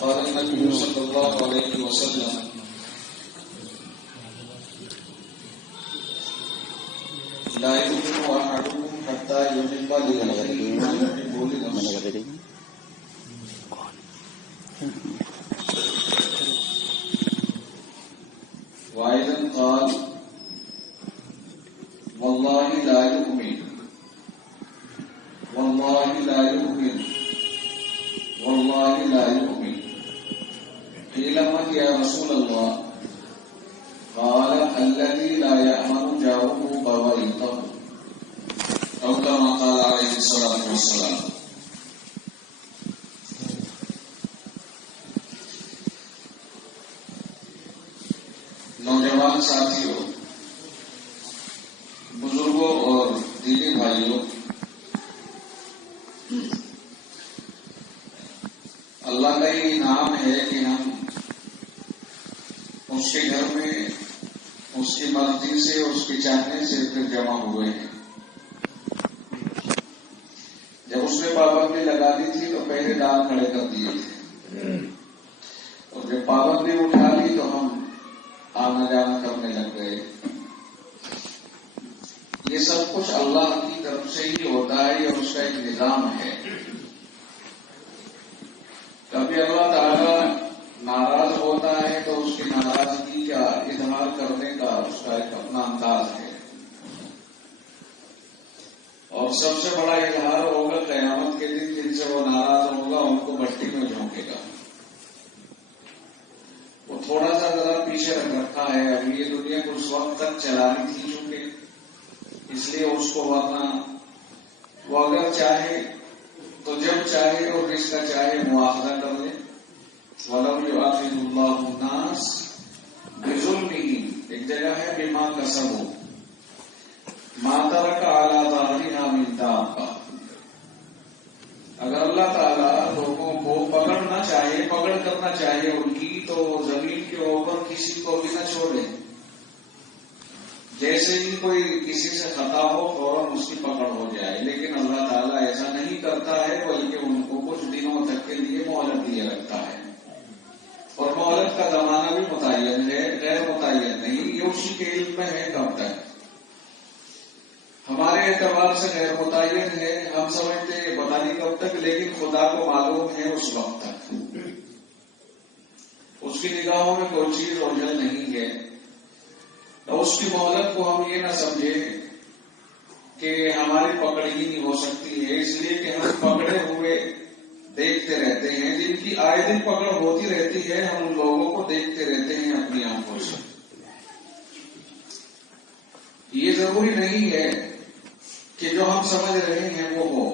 قال النبي صلى الله عليه وسلم لا يؤمن أحدكم حتى يحب لأخيه ما يحب لنفسه. وأيضا قال والله لا يؤمن والله لا يؤمن والله لا يؤمن. قيل من يا رسول الله؟ قال الذي لا يأمن جاره بوائقه أو كما قال عليه الصلاة والسلام. نوجوان ساتھیوں، بزرگوں اور دینی بھائیوں، اللہ کا یہ انعام ہے کہ ہم اس کے گھر میں اس کی مرضی سے اس کے چاہنے سے پھر جمع ہوئے ہیں. جب اس نے پابندی لگا دی تھی تو پہلے ڈال کھڑے کر دیے تھے، اور جب پابندی اٹھا لی تو ہم آنا جانا کرنے لگ گئے. یہ سب کچھ اللہ کی طرف سے ہی ہوتا ہے، یہ اس کا ایک نظام ہے. کبھی اللہ تعالی ناراض ہوتا ہے تو اس کی ناراضگی کا اظہار کرنے کا اس کا ایک اپنا انداز ہے، اور سب سے بڑا اظہار ہوگا قیامت کے دن. جن سے وہ ناراض ہوگا ان کو بھٹی میں جھونکے گا. وہ تھوڑا سا ذرا پیچھے رکھا ہے، ابھی یہ دنیا کو اس وقت تک چلانی تھی چونکہ، اس لیے اس کو ورنہ وہ اگر چاہے تو جب چاہے اور جس کا چاہے مواخذہ کر لے. وَلَوْ يُؤَاخِذُ اللَّهُ النَّاسَ بِظُلْمِهِمْ، ایک جگہ ہے بِمَا كَسَبُوا مَا تَرَكَ عَلَىٰ ظَهْرِهَا مِن دَابَّةٍ. اگر اللہ تعالیٰ لوگوں کو پکڑنا چاہے، پکڑ کرنا چاہے ان کی، تو زمین کے اوپر کسی کو بھی نہ چھوڑے. جیسے ہی کوئی کسی سے خطا ہو فوراً اس کی پکڑ ہو جائے، لیکن اللہ تعالیٰ ایسا نہیں کرتا ہے، بلکہ ان کو کچھ دنوں تک کے لیے مہلت دیے رکھتا ہے. اور مہلت کا زمانہ بھی متعین ہے، غیر متعین نہیں. یہ اسی کے علم میں ہے کب تک. ہمارے اعتبار سے غیر متعین ہے، ہم سمجھتے ہیں پتہ نہیں کب تک، لیکن خدا کو معلوم ہے اس وقت تک. اس کی نگاہوں میں کوئی چیز اوجھل نہیں ہے. تو اس کی مہلت کو ہم یہ نہ سمجھیں کہ ہماری پکڑ ہی نہیں ہو سکتی ہے، اس لیے کہ ہم پکڑے ہوئے دیکھتے رہتے ہیں. جن کی آئے دن پکڑ ہوتی رہتی ہے، ہم ان لوگوں کو دیکھتے رہتے ہیں اپنی آنکھوں سے. یہ ضروری نہیں ہے کہ جو ہم سمجھ رہے ہیں وہ ہو.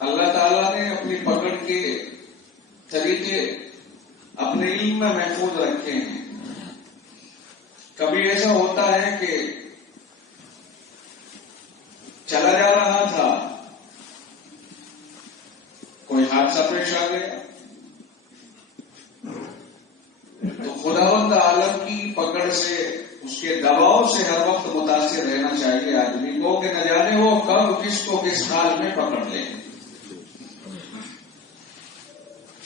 اللہ تعالیٰ نے اپنی پکڑ کے طریقے اپنے علم میں محفوظ رکھے ہیں. کبھی ایسا ہوتا ہے کہ چلا جا رہا تھا، کوئی حادثہ پیش آ گیا، تو خداوند عالم کی پکڑ سے، اس کے دباؤ سے ہر وقت متاثر رہنا چاہیے آدمی کو، کہ نہ جانے وہ کب کس کو کس حال میں پکڑ لے.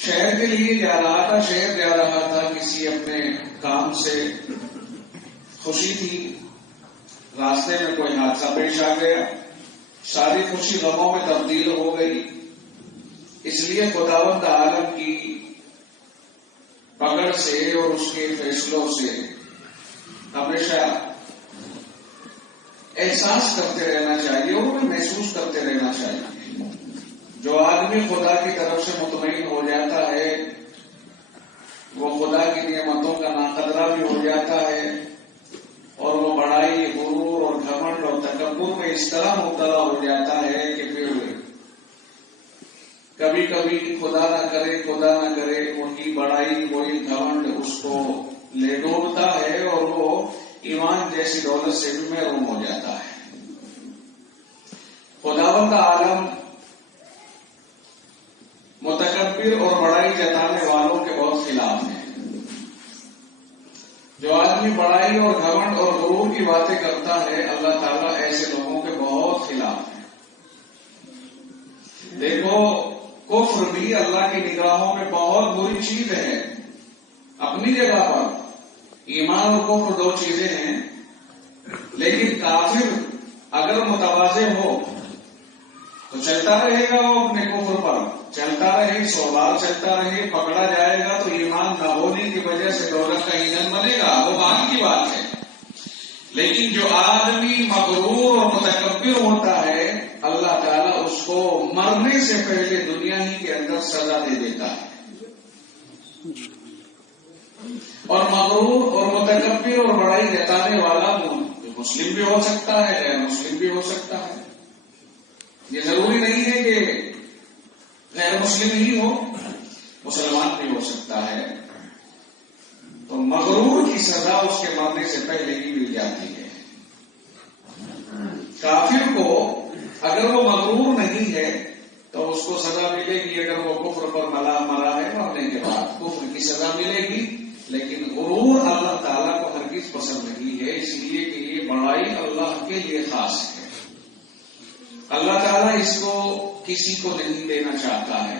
شہر کے لیے جا رہا تھا، شہر جا رہا تھا کسی اپنے کام سے، خوشی تھی. راستے میں کوئی حادثہ پیش آ گیا، ساری خوشی غموں میں تبدیل ہو گئی. اس لیے خداوند عالم کی پکڑ سے اور اس کے فیصلوں سے ہمیشہ احساس کرتے رہنا چاہیے اور محسوس کرتے رہنا چاہیے. جو آدمی خدا کی طرف سے مطمئن ہو جاتا ہے وہ خدا کی نعمتوں کا ناقدرہ بھی ہو جاتا ہے، اور وہ بڑائی، غرور اور گھمنڈ اور تکبر میں اس طرح مبتلا ہو جاتا ہے کہ پھر کبھی کبھی خدا نہ کرے وہی بڑائی، وہی گھمنڈ اس کو لے ڈوبتا ہے، اور وہ ایمان جیسی دولت سے بھی محروم ہو جاتا ہے. خداوند عالم متکبر اور بڑائی جتانے والوں کے بہت خلاف ہیں. جو آدمی بڑائی اور گھمنڈ اور غرور کی باتیں کرتا ہے، اللہ تعالیٰ ایسے لوگوں کے بہت خلاف ہے. دیکھو کفر کفر بھی اللہ کی نگاہوں میں بہت بری چیز ہے اپنی جگہ پر. ایمان اور کفر دو چیزیں ہیں، لیکن کافر اگر متوازے ہو تو چلتا رہے گا، وہ اپنے کفر پر چلتا رہے، 100 بار چلتا رہے، پکڑا جائے گا تو ایمان نہ ہونے کی وجہ سے دوزخ کا ایندھن بنے گا، وہ بات کی بات ہے. لیکن جو آدمی مغرور اور متکبر ہوتا ہے اللہ تعالیٰ اس کو مرنے سے پہلے دنیا ہی کے اندر سزا دے دیتا ہے. اور مغرور اور متکبر اور بڑائی جتانے والا مسلم بھی ہو سکتا ہے، غیر مسلم بھی ہو سکتا ہے. یہ ضروری نہیں ہے کہ غیر مسلم ہی ہو، مسلمان بھی ہو سکتا ہے. تو مغرور کی سزا اس کے مرنے سے پہلے ہی مل جاتی ہے. کافر کو اگر وہ مغرور نہیں ہے تو اس کو سزا ملے گی، اگر وہ کفر پر مرا ہے مرنے کے بعد کفر کی سزا ملے گی. لیکن غرور اللہ تعالیٰ کو ہرگز پسند نہیں ہے، اس لیے کہ یہ بڑائی اللہ کے لیے خاص ہے. اللہ تعالیٰ اس کو کسی کو نہیں دینا چاہتا ہے،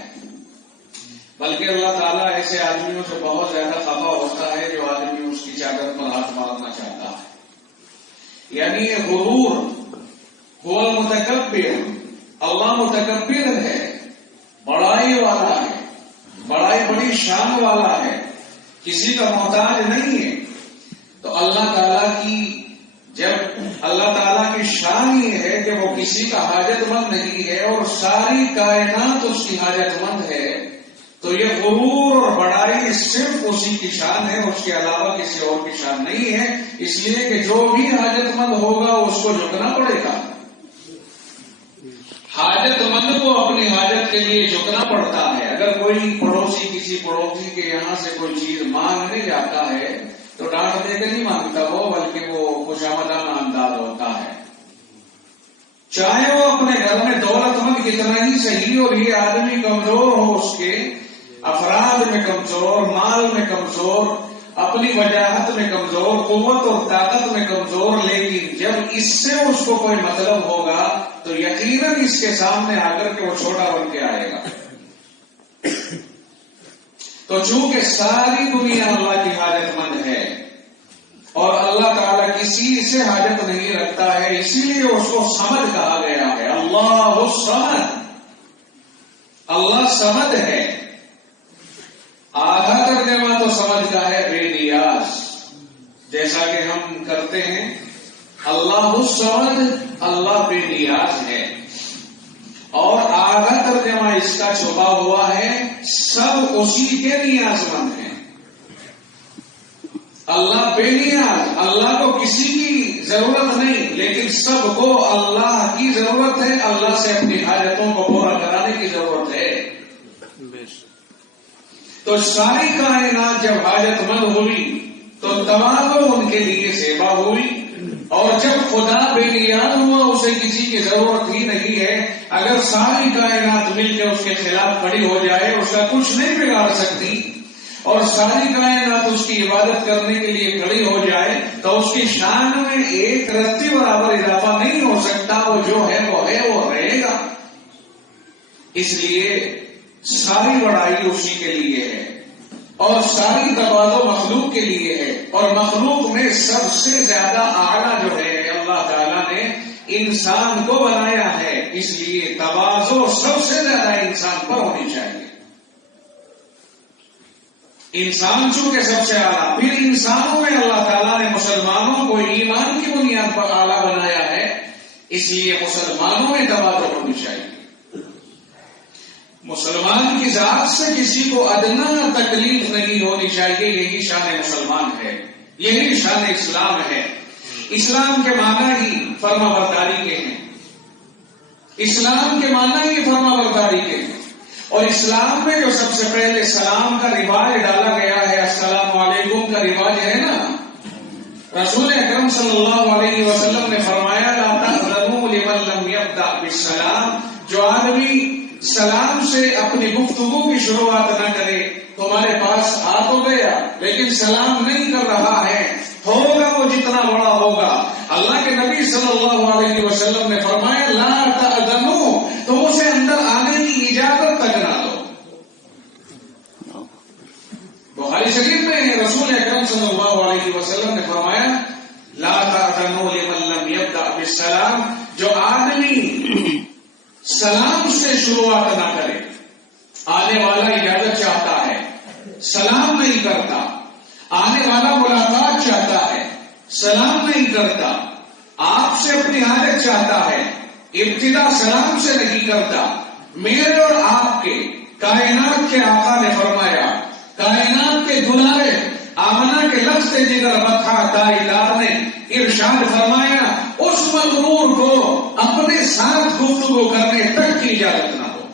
بلکہ اللہ تعالیٰ ایسے آدمیوں سے بہت زیادہ خفا ہوتا ہے جو آدمی اس کی چادر پر ہاتھ مارنا چاہتا ہے. یعنی یہ غرور هو المتکبر، اللہ متکبر ہے، بڑائی والا ہے، بڑائی بڑی شان والا ہے، کسی کا محتاج نہیں ہے. تو اللہ تعالیٰ کی جب اللہ تعالیٰ کی شان یہ ہے کہ وہ کسی کا حاجت مند نہیں ہے اور ساری کائنات اس کی حاجت مند ہے، تو یہ غرور اور بڑائی صرف اسی کی شان ہے، اس کے علاوہ کسی اور کی شان نہیں ہے. اس لیے کہ جو بھی حاجت مند ہوگا اس کو جھکنا پڑے گا. حاجت مند کو اپنی حاجت کے لیے جھکنا پڑتا ہے. اگر کوئی پڑوسی کسی پڑوسی کے یہاں سے کوئی چیز مانگنے جاتا ہے تو ڈانٹ دے کے نہیں مانگتا وہ، بلکہ وہ خوشامدانہ انداز ہوتا ہے. چاہے وہ اپنے گھر میں دولت مند کتنا ہی صحیح اور یہ آدمی کمزور ہو، اس کے افراد میں کمزور، مال میں کمزور، اپنی وجاہت میں کمزور، قوت اور طاقت میں کمزور، لیکن جب اس سے اس کو کوئی مطلب ہوگا تو یقیناً اس کے سامنے آ کر کے وہ چھوٹا بن کے آئے گا. تو چونکہ ساری دنیا اللہ کی حاجت مند ہے اور اللہ تعالیٰ کسی سے حاجت نہیں رکھتا ہے، اسی لیے اس کو صمد کہا گیا ہے. اللہ الصمد، اللہ صمد ہے. آدھا ترجمہ تو سمجھ کا ہے بے نیاز، جیسا کہ ہم کرتے ہیں اللہ الصمد، اللہ بے نیاز ہے. اور آدھا ترجمہ اس کا چھپا ہوا ہے سب اسی کے نیاز مند ہیں. اللہ بے نیاز، اللہ کو کسی کی ضرورت نہیں، لیکن سب کو اللہ کی ضرورت ہے، اللہ سے اپنی حاجتوں کو پورا کرانے کی ضرورت ہے. تو ساری کائنات جب حاجت مند ہوئی تو تمام ان کے لیے سیوا ہوئی. اور جب خدا بے نیاز ہوا، اسے کسی کی ضرورت ہی نہیں ہے، اگر ساری کائنات مل کے اس کے خلاف کھڑی ہو جائے اس کا کچھ نہیں بگاڑ سکتی، اور ساری کائنات اس کی عبادت کرنے کے لیے کھڑی ہو جائے تو اس کی شان میں ایک رتی برابر اضافہ نہیں ہو سکتا. وہ جو ہے وہ رہے گا. اس لیے ساری بڑائی اسی کے لیے ہے اور ساری تواضع مخلوق کے لیے ہے. اور مخلوق میں سب سے زیادہ اعلیٰ جو ہے اللہ تعالیٰ نے انسان کو بنایا ہے، اس لیے تواضع سب سے زیادہ انسان پر ہونی چاہیے. انسان چونکہ سب سے اعلیٰ، پھر انسانوں میں اللہ تعالیٰ نے مسلمانوں کو ایمان کی بنیاد پر اعلیٰ بنایا ہے، اس لیے مسلمانوں میں تواضع ہونی چاہیے. مسلمان کی ذات سے کسی کو ادنا تکلیف نہیں ہونی چاہیے. یہی شان مسلمان ہے، یہی شان اسلام ہے. اسلام کے معنی ہی فرما برداری کے ہیں، اسلام کے معنی ہی فرما برداری کے ہیں. اور اسلام میں جو سب سے پہلے سلام کا رواج ڈالا گیا ہے، السلام علیکم کا رواج ہے نا، رسول اکرم صلی اللہ علیہ وسلم نے فرمایا لا تحزنوا لمن لم يبدأ بالسلام، جو آدمی سلام سے اپنی گفتگو کی شروعات نہ کرے، تمہارے پاس آ تو گیا لیکن سلام نہیں کر رہا ہے، ہوگا وہ جتنا بڑا ہوگا. اللہ کے نبی صلی اللہ علیہ وسلم نے فرمایا لا تأذنوا، تم اسے اندر آنے کی اجازت تک نہ دو. شریف میں رسول اکرم صلی اللہ علیہ وسلم نے فرمایا لا تأذنوا لمن لم يبدأ بالسلام، جو آدمی سلام سے شروعات نہ کرے، آنے والا اجازت چاہتا ہے سلام نہیں کرتا، آنے والا ملاقات چاہتا ہے سلام نہیں کرتا، آپ سے اپنی حاجت چاہتا ہے ابتدا سلام سے نہیں کرتا، میرے اور آپ کے کائنات کے آقا نے فرمایا، کائنات کے دلارے آمنہ کے لفظ جگر رکھا تائیدار نے ارشاد فرمایا اس مغرور کو اپنے ساتھ گفتگو کرنے تک کی اجازت نہ ہو۔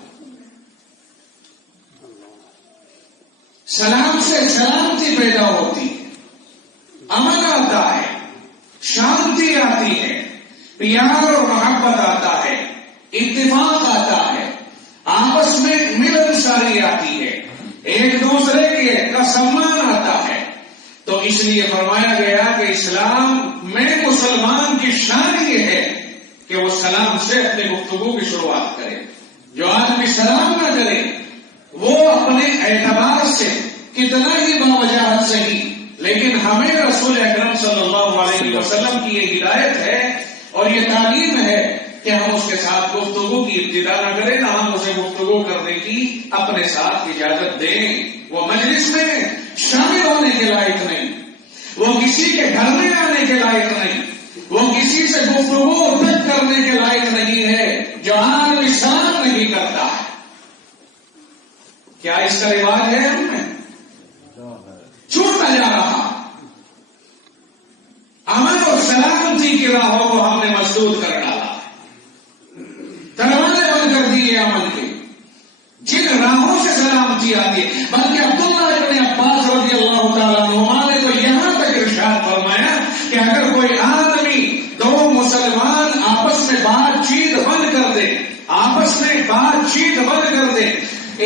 سلام سے سلامتی پیدا ہوتی ہے، امن آتا ہے، شانتی آتی ہے، پیار اور محبت آتا ہے، اتفاق آتا ہے، آپس میں ملنساری آتی ہے، ایک دوسرے کا سمان آتا ہے۔ تو اس لیے فرمایا گیا کہ اسلام میں مسلمان کی شان یہ ہے کہ وہ سلام سے اپنے گفتگو کی شروعات کرے۔ جو آدمی سلام نہ کرے وہ اپنے اعتبار سے کتنا ہی باوجاہت صحیح، لیکن ہمیں رسول اکرم صلی اللہ علیہ وسلم کی یہ ہدایت ہے اور یہ تعلیم ہے کہ ہم اس کے ساتھ گفتگو کی ابتدا نہ کریں، نہ ہم اسے گفتگو کرنے کی اپنے ساتھ اجازت دیں۔ وہ مجلس میں شامل ہونے کے لائق نہیں، وہ کسی کے گھر میں آنے کے لائق نہیں، وہ کسی سے گفتگو تک کرنے کے لائق نہیں ہے جو آدمی سلام نہیں کرتا ہے۔ کیا اس کا رواج ہے ہم میں؟ چھوٹا جا رہا، امن اور سلامتی کی راہوں کو ہم نے مسدود کر ڈالا، دروازے بند کر دیے امن کے، جن راہوں سے سلامتی آتی ہے۔ بلکہ عبداللہ ابن عباس رضی اللہ تعالیٰ عنہما نے تو یہاں تک ارشاد فرمایا کہ اگر کوئی آدمی دو مسلمان آپس میں بات چیت بند کر دے، آپس میں بات چیت بند کر دے،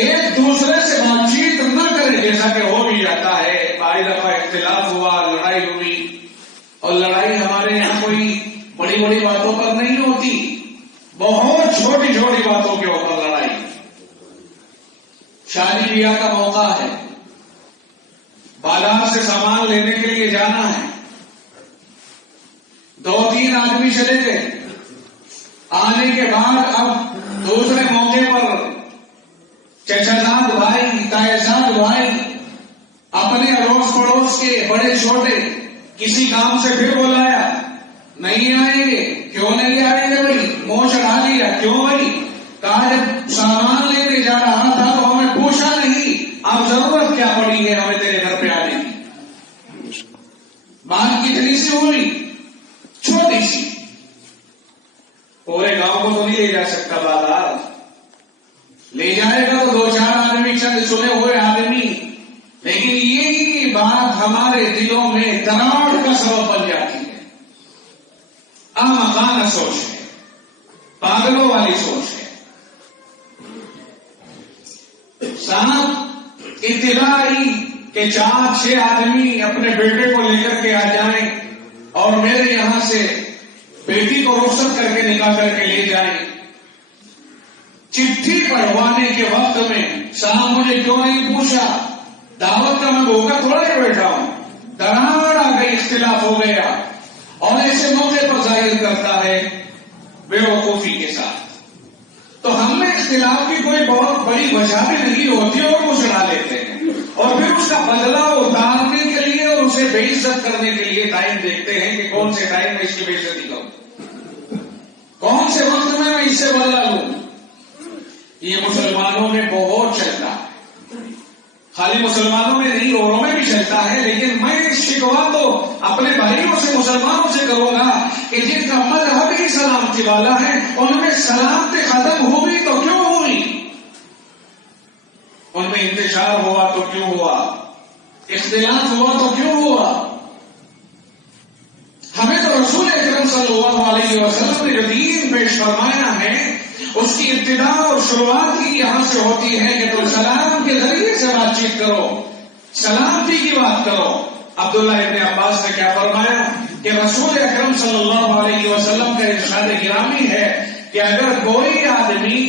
ایک دوسرے سے بات چیت نہ کرے، جیسا کہ ہو بھی جاتا ہے، باری دفعہ اختلاف ہوا، لڑائی ہوئی، اور لڑائی ہمارے یہاں کوئی بڑی بڑی باتوں پر نہیں ہوتی، بہت چھوٹی چھوٹی باتوں کے اوپر لڑائی۔ شادی بیاہ کا موقع ہے، بازار سے سامان لینے کے لیے جانا ہے، 2-3 آدمی چلے گئے، آنے کے بعد اب دوسرے موقع پر چچازاد بھائی، تائزاد بھائی، اپنے اڑوس پڑوس کے بڑے چھوٹے کسی کام سے پھر بلایا، نہیں آئیں گے، کیوں نہیں آئیں گے بھائی، منہ چڑھا لیا، کیوں بھائی؟ کہا جب سامان لینے جا رہا تھا تو ہمیں پوچھا نہیں، اب ضرورت کیا پڑی ہے ہمیں تیرے گھر پہ آنے کی؟ بات کتنی سی ہوئی؟ چھوٹی سی، پورے گاؤں کو تو نہیں لے جا سکتا بازار، لے جائے گا تو 2-4 آدمی، چند سنے ہوئے آدمی، لیکن یہی بات ہمارے دلوں میں دراڑ کا سبب بن جاتی ہے۔ احمقانہ سوچ ہے، پاگلوں والی سوچ ہے۔ صاحب ابتدائی کہ 4-6 آدمی اپنے بیٹے کو لے کر کے آ جائیں اور میرے یہاں سے بیٹی کو رخصت کر کے نکاح کر کے لے جائیں، چٹھی پڑھوانے کے وقت میں صاحب مجھے کیوں نہیں پوچھا، دعوت کا میں بھوکا تھوڑا ہی بیٹھا ہوں، دراڑ آ گئی، اختلاف ہو گیا، اور ایسے موقع پر ظاہر کرتا ہے بے وقوفی کے ساتھ۔ تو ہم میں اختلاف کی کوئی بہت بڑی وجہ بھی نہیں ہوتی اور وہ چڑھا لیتے ہیں، اور پھر اس کا بدلہ اتارنے کے لیے اور اسے بے عزت کرنے کے لیے ٹائم دیکھتے ہیں کہ کون سے ٹائم میں اس کی بے عزتی کروں، کون سے وقت میں اس سے بدلا لوں۔ یہ مسلمانوں میں بہت چلتا ہے، خالی مسلمانوں میں نہیں اوروں میں بھی چلتا ہے، لیکن میں اس شکوہ تو اپنے بھائیوں سے، مسلمانوں سے کروں گا کہ جن کا مذہب ہی سلامتی والا ہے، ان میں سلامتی ختم ہوئی تو کیوں ہوئی، ان میں انتشار ہوا تو کیوں ہوا، اختلاف ہوا تو کیوں ہوا۔ ہمیں تو رسول اکرم صلی اللہ علیہ وسلم نے جو دین پیش فرمایا ہے اس کی ابتدا اور شروعات ہی یہاں سے ہوتی ہے کہ تم سلام کے ذریعے سے بات چیت کرو، سلامتی کی بات کرو۔ عبداللہ ابن عباس نے کیا فرمایا کہ رسول اکرم صلی اللہ علیہ وسلم کا ارشاد گرامی ہے کہ اگر کوئی آدمی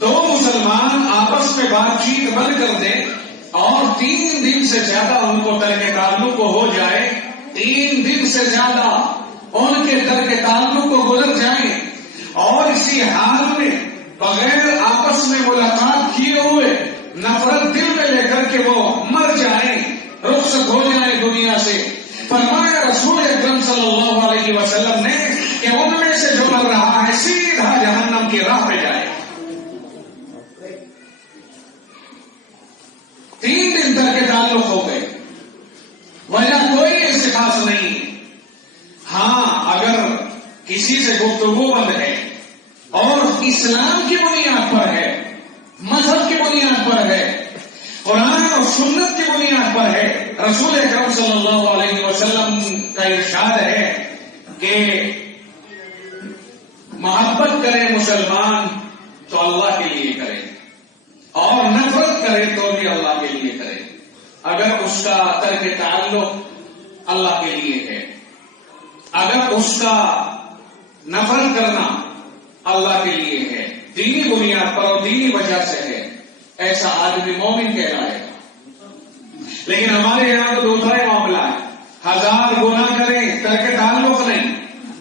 2 مسلمان آپس میں بات چیت بند کر دے، اور 3 دن سے زیادہ ان کو ترک تعلق کو ہو جائے، 3 دن سے زیادہ ان کے ترک تعلق کو گزر جائیں اور اسی حال میں بغیر آپس میں ملاقات کیے ہوئے نفرت دل میں لے کر کے وہ مر جائیں، رخصت ہو جائیں دنیا سے، فرمایا رسول اکرم صلی اللہ علیہ وسلم نے کہ ان میں سے جو مر رہا ہے سیدھا جہنم کی راہ پہ جائے. 3 دن تک کے تعلق ہو گئے، وجہ کوئی ایسی خاص نہیں. ہاں اگر کسی سے گفتگو بند ہے اور اسلام کی بنیاد پر ہے، مذہب کی بنیاد پر ہے، قرآن اور سنت کی بنیاد پر ہے، رسول اکرم صلی اللہ علیہ وسلم کا ارشاد ہے کہ محبت کرے مسلمان تو اللہ کے لیے کرے اور نفرت کرے تو بھی اللہ کے لیے کرے. اگر اس کا ترک تعلق اللہ کے لیے ہے، اگر اس کا نفرت کرنا اللہ کے لیے ہے، دینی بنیاد پر اور دینی وجہ سے ہے، ایسا آدمی مومن کہلائے گا. لیکن ہمارے یہاں تو دوسرا ہی معاملہ ہے، 1000 گناہ کریں ترک تعلق نہیں،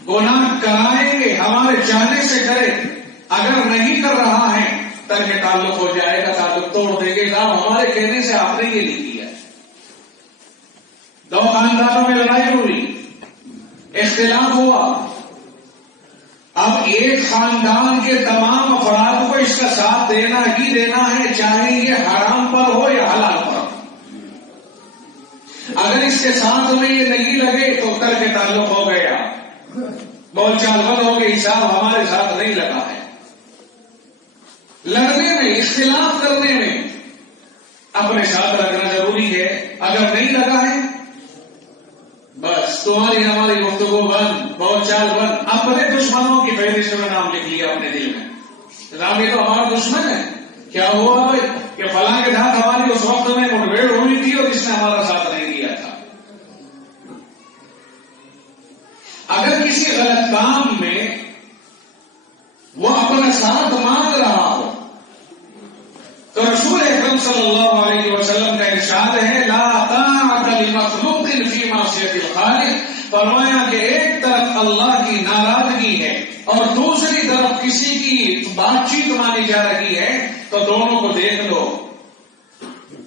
گناہ کرائیں گے ہمارے چاہنے سے کرے، اگر نہیں کر رہا ہے ترک تعلق ہو جائے گا، تعلق توڑ دے گے. صاحب ہمارے کہنے سے آپ نے یہ نہیں کیا. 2 خاندانوں میں لڑائی ہوئی، اختلاف ہوا، اب ایک خاندان کے تمام افراد کو اس کا ساتھ دینا ہی دینا ہے، چاہے یہ حرام پر ہو یا حلال پر. اگر اس کے ساتھ میں یہ نہیں لگے تو ترک تعلق ہو گیا، بول چال بند ہو گئی، صاحب ہمارے ساتھ نہیں لگا ہے. لڑنے میں، اختلاف کرنے میں اپنے ساتھ رکھنا ضروری ہے. اگر نہیں لگا ہے بس تمہاری ہماری گفتگو بند، بول چال بند. اپنے دشمنوں کی فہرست میں نام لکھ لیا اپنے دل میں، رام یہ تو ہمارا دشمن ہے. کیا ہوا بھائی کہ فلاں کے ساتھ ہماری اس وقت میں مٹبھیڑ ہوئی تھی اور اس نے ہمارا ساتھ نہیں دیا تھا. اگر کسی غلط کام میں وہ اپنا ساتھ مانگ رہا ہو تو رسول اکرم صلی اللہ علیہ وسلم کا ارشاد ہے لا طاعت لمخلوق فی معصیت الخالق. فرمایا کہ ایک طرف اللہ کی ناراضگی ہے اور دوسری طرف کسی کی بات چیت مانی جا رہی ہے تو دونوں کو دیکھ لو.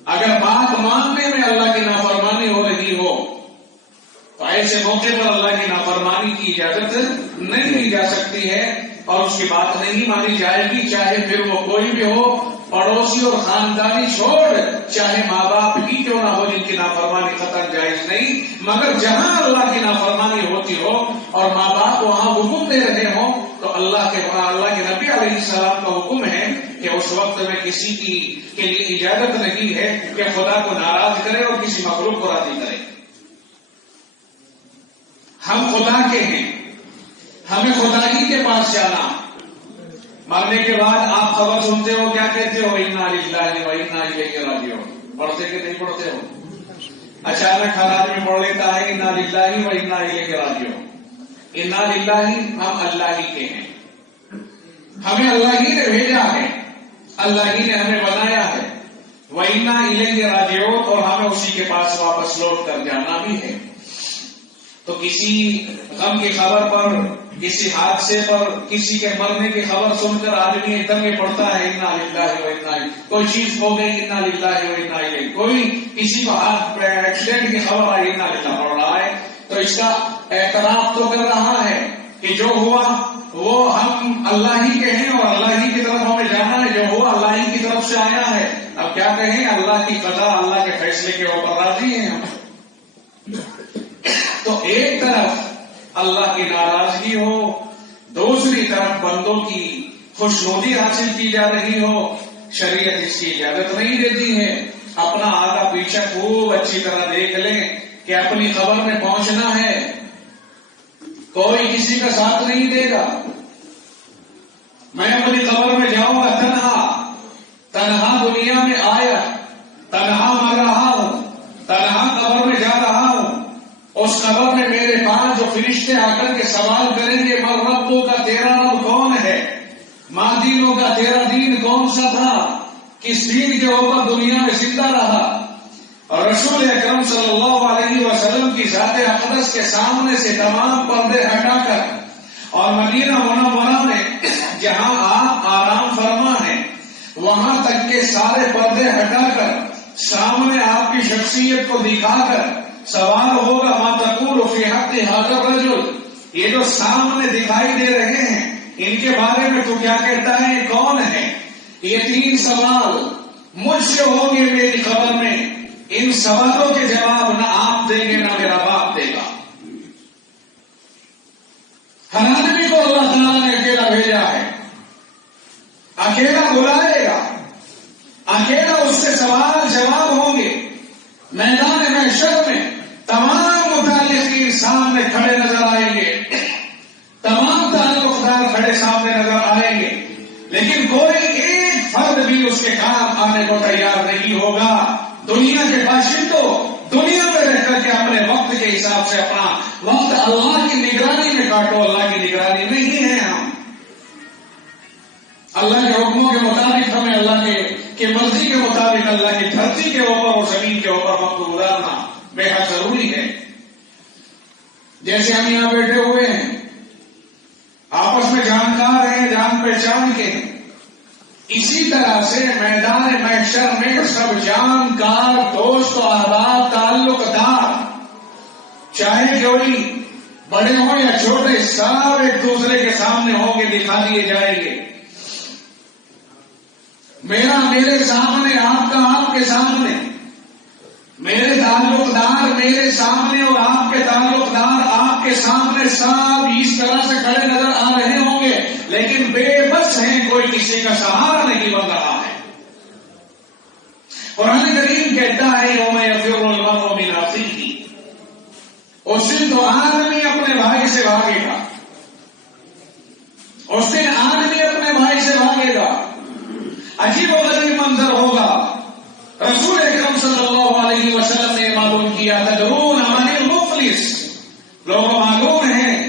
اگر بات ماننے میں اللہ کی نافرمانی ہو رہی ہو تو ایسے موقع پر اللہ کی نافرمانی کی اجازت نہیں دی جا سکتی ہے اور اس کی بات نہیں مانی جائے گی، چاہے پھر وہ کوئی بھی ہو، پڑوسی اور خاندانی چھوڑ، چاہے ماں باپ ہی کیوں نہ ہو جن کی نافرمانی قطعاً جائز نہیں. مگر جہاں اللہ کی نافرمانی ہوتی ہو اور ماں باپ وہاں حکم دے رہے ہوں تو اللہ کے نبی علیہ السلام کا حکم ہے کہ اس وقت میں کسی کے لیے اجازت نہیں ہے کہ خدا کو ناراض کرے اور کسی مخلوق کو راضی کرے. ہم خدا کے ہیں، ہمیں خدا ہی کے پاس جانا. مرنے کے بعد آپ خبر سنتے ہو، کیا کہتے ہو؟ انا للہ و انا الیہ راجعون. پڑھتے کہ نہیں پڑھتے ہو؟ اچانک ہر آدمی پڑھ لیتا ہے انا للہ و انا الیہ راجعون. انا للہ ہم اللہ ہی کے ہیں، ہمیں اللہ ہی نے بھیجا ہے، اللہ ہی نے ہمیں بنایا ہے. و انا الیہ راجعون، اور ہمیں اسی کے پاس واپس لوٹ کر جانا بھی ہے. تو کسی غم کی خبر پر، کسی حادثے پر، کسی کے مرنے کی خبر سن کر آدمی ایک دم یہ پڑھتا ہے انا للہ و انا الیہ. کوئی چیز ہو گئی انا للہ و انا الیہ، کوئی کسی کو ایکسیڈنٹ کی خبر آئی انا للہ پڑھ رہا ہے تو اس کا اعتراف تو کر رہا ہے کہ جو ہوا وہ ہم اللہ ہی کے ہیں اور اللہ ہی کی طرف ہمیں جانا ہے، جو ہوا اللہ ہی کی طرف سے آیا ہے. اب کیا کہیں، اللہ کی قضا، اللہ کے فیصلے کے اوپر راضی ہیں ہم. تو ایک طرف اللہ کی ناراضگی ہو، دوسری طرف بندوں کی خوشنودی حاصل کی جا رہی ہو، شریعت اس کی اجازت نہیں دیتی ہے. اپنا آگا پیچھا خوب اچھی طرح دیکھ لیں کہ اپنی خبر میں پہنچنا ہے، کوئی کسی کا ساتھ نہیں دے گا. میں اپنی خبر میں جاؤں گا تنہا دنیا میں آیا، تنہا مر رہا ہوں، تنہا قبر میں جا رہا ہوں. اس قبر میں میرے پاس جو فرشتے آ کر کے سوال کریں گے مر ربوں کا تیرا رب کون ہے، ماں دینوں کا تیرا دین کون سا تھا، کس دین کے اوپر دنیا میں زندہ رہا، اور رسول اکرم صلی اللہ علیہ وسلم کی ذات اقدس کے سامنے سے تمام پردے ہٹا کر اور مدینہ منورہ میں جہاں آپ آرام فرما ہیں وہاں تک کے سارے پردے ہٹا کر سامنے آپ کی شخصیت کو دکھا کر سوال ہوگا ما تقول فی حق ھذا الرجل، یہ جو سامنے دکھائی دے رہے ہیں ان کے بارے میں تو کیا کہتا ہے، یہ کون ہے؟ یہ 3 سوال مجھ سے ہوں گے میری قبر میں. ان سوالوں کے جواب نہ آپ دیں گے نہ میرا باپ دے گا. ہر آدمی کو اللہ تعالیٰ نے اکیلا بھیجا ہے، اکیلا بلائے گا، اکیلا اس سے سوال جواب ہوں گے. میدان محشر میں تمام متعلقین سامنے کھڑے نظر آئیں گے، تمام تعلق دار کھڑے سامنے نظر آئیں گے، لیکن کوئی ایک فرد بھی اس کے کام آنے کو تیار نہیں ہوگا. دنیا کے باشندوں دنیا میں رہ کر کے اپنے وقت کے حساب سے اپنا وقت اللہ کی نگرانی میں کاٹو. اللہ کی نگرانی نہیں ہے. ہم اللہ کے حکموں کے مطابق ہمیں اللہ کے مرضی کے مطابق اللہ کی دھرتی کے اوپر اور زمین کے اوپر وقت گزارنا بے حد ضروری ہے. جیسے ہم یہاں بیٹھے ہوئے ہیں آپس میں جانکار ہیں، جان پہچان کے ہیں، اسی طرح سے میدان محشر میں سب جانکار دوست و احباب تعلق دار چاہے کوئی بڑے ہوں یا چھوٹے سب ایک دوسرے کے سامنے ہوں گے، دکھا دیے جائیں گے. میرا میرے سامنے، آپ کا آپ کے سامنے، میرے تعلق دار میرے سامنے اور آپ کے تعلق دار آپ کے سامنے، سب اس طرح سے کھڑے نظر آ رہے ہوں گے لیکن بے بس ہیں، کوئی کسی کا سہارا نہیں بن رہا ہے. قرآن کریم کہتا ہے یوم یفر المرء من اخیہ، اس دن تو آدمی اپنے بھائی سے بھاگے گا، اس دن آدمی اپنے بھائی سے بھاگے گا. عجیب و غریب منظر ہوگا. رسول اکرم صلی اللہ علیہ وسلم نے معلوم کیا تدرون من المفلس، لوگوں معلوم ہے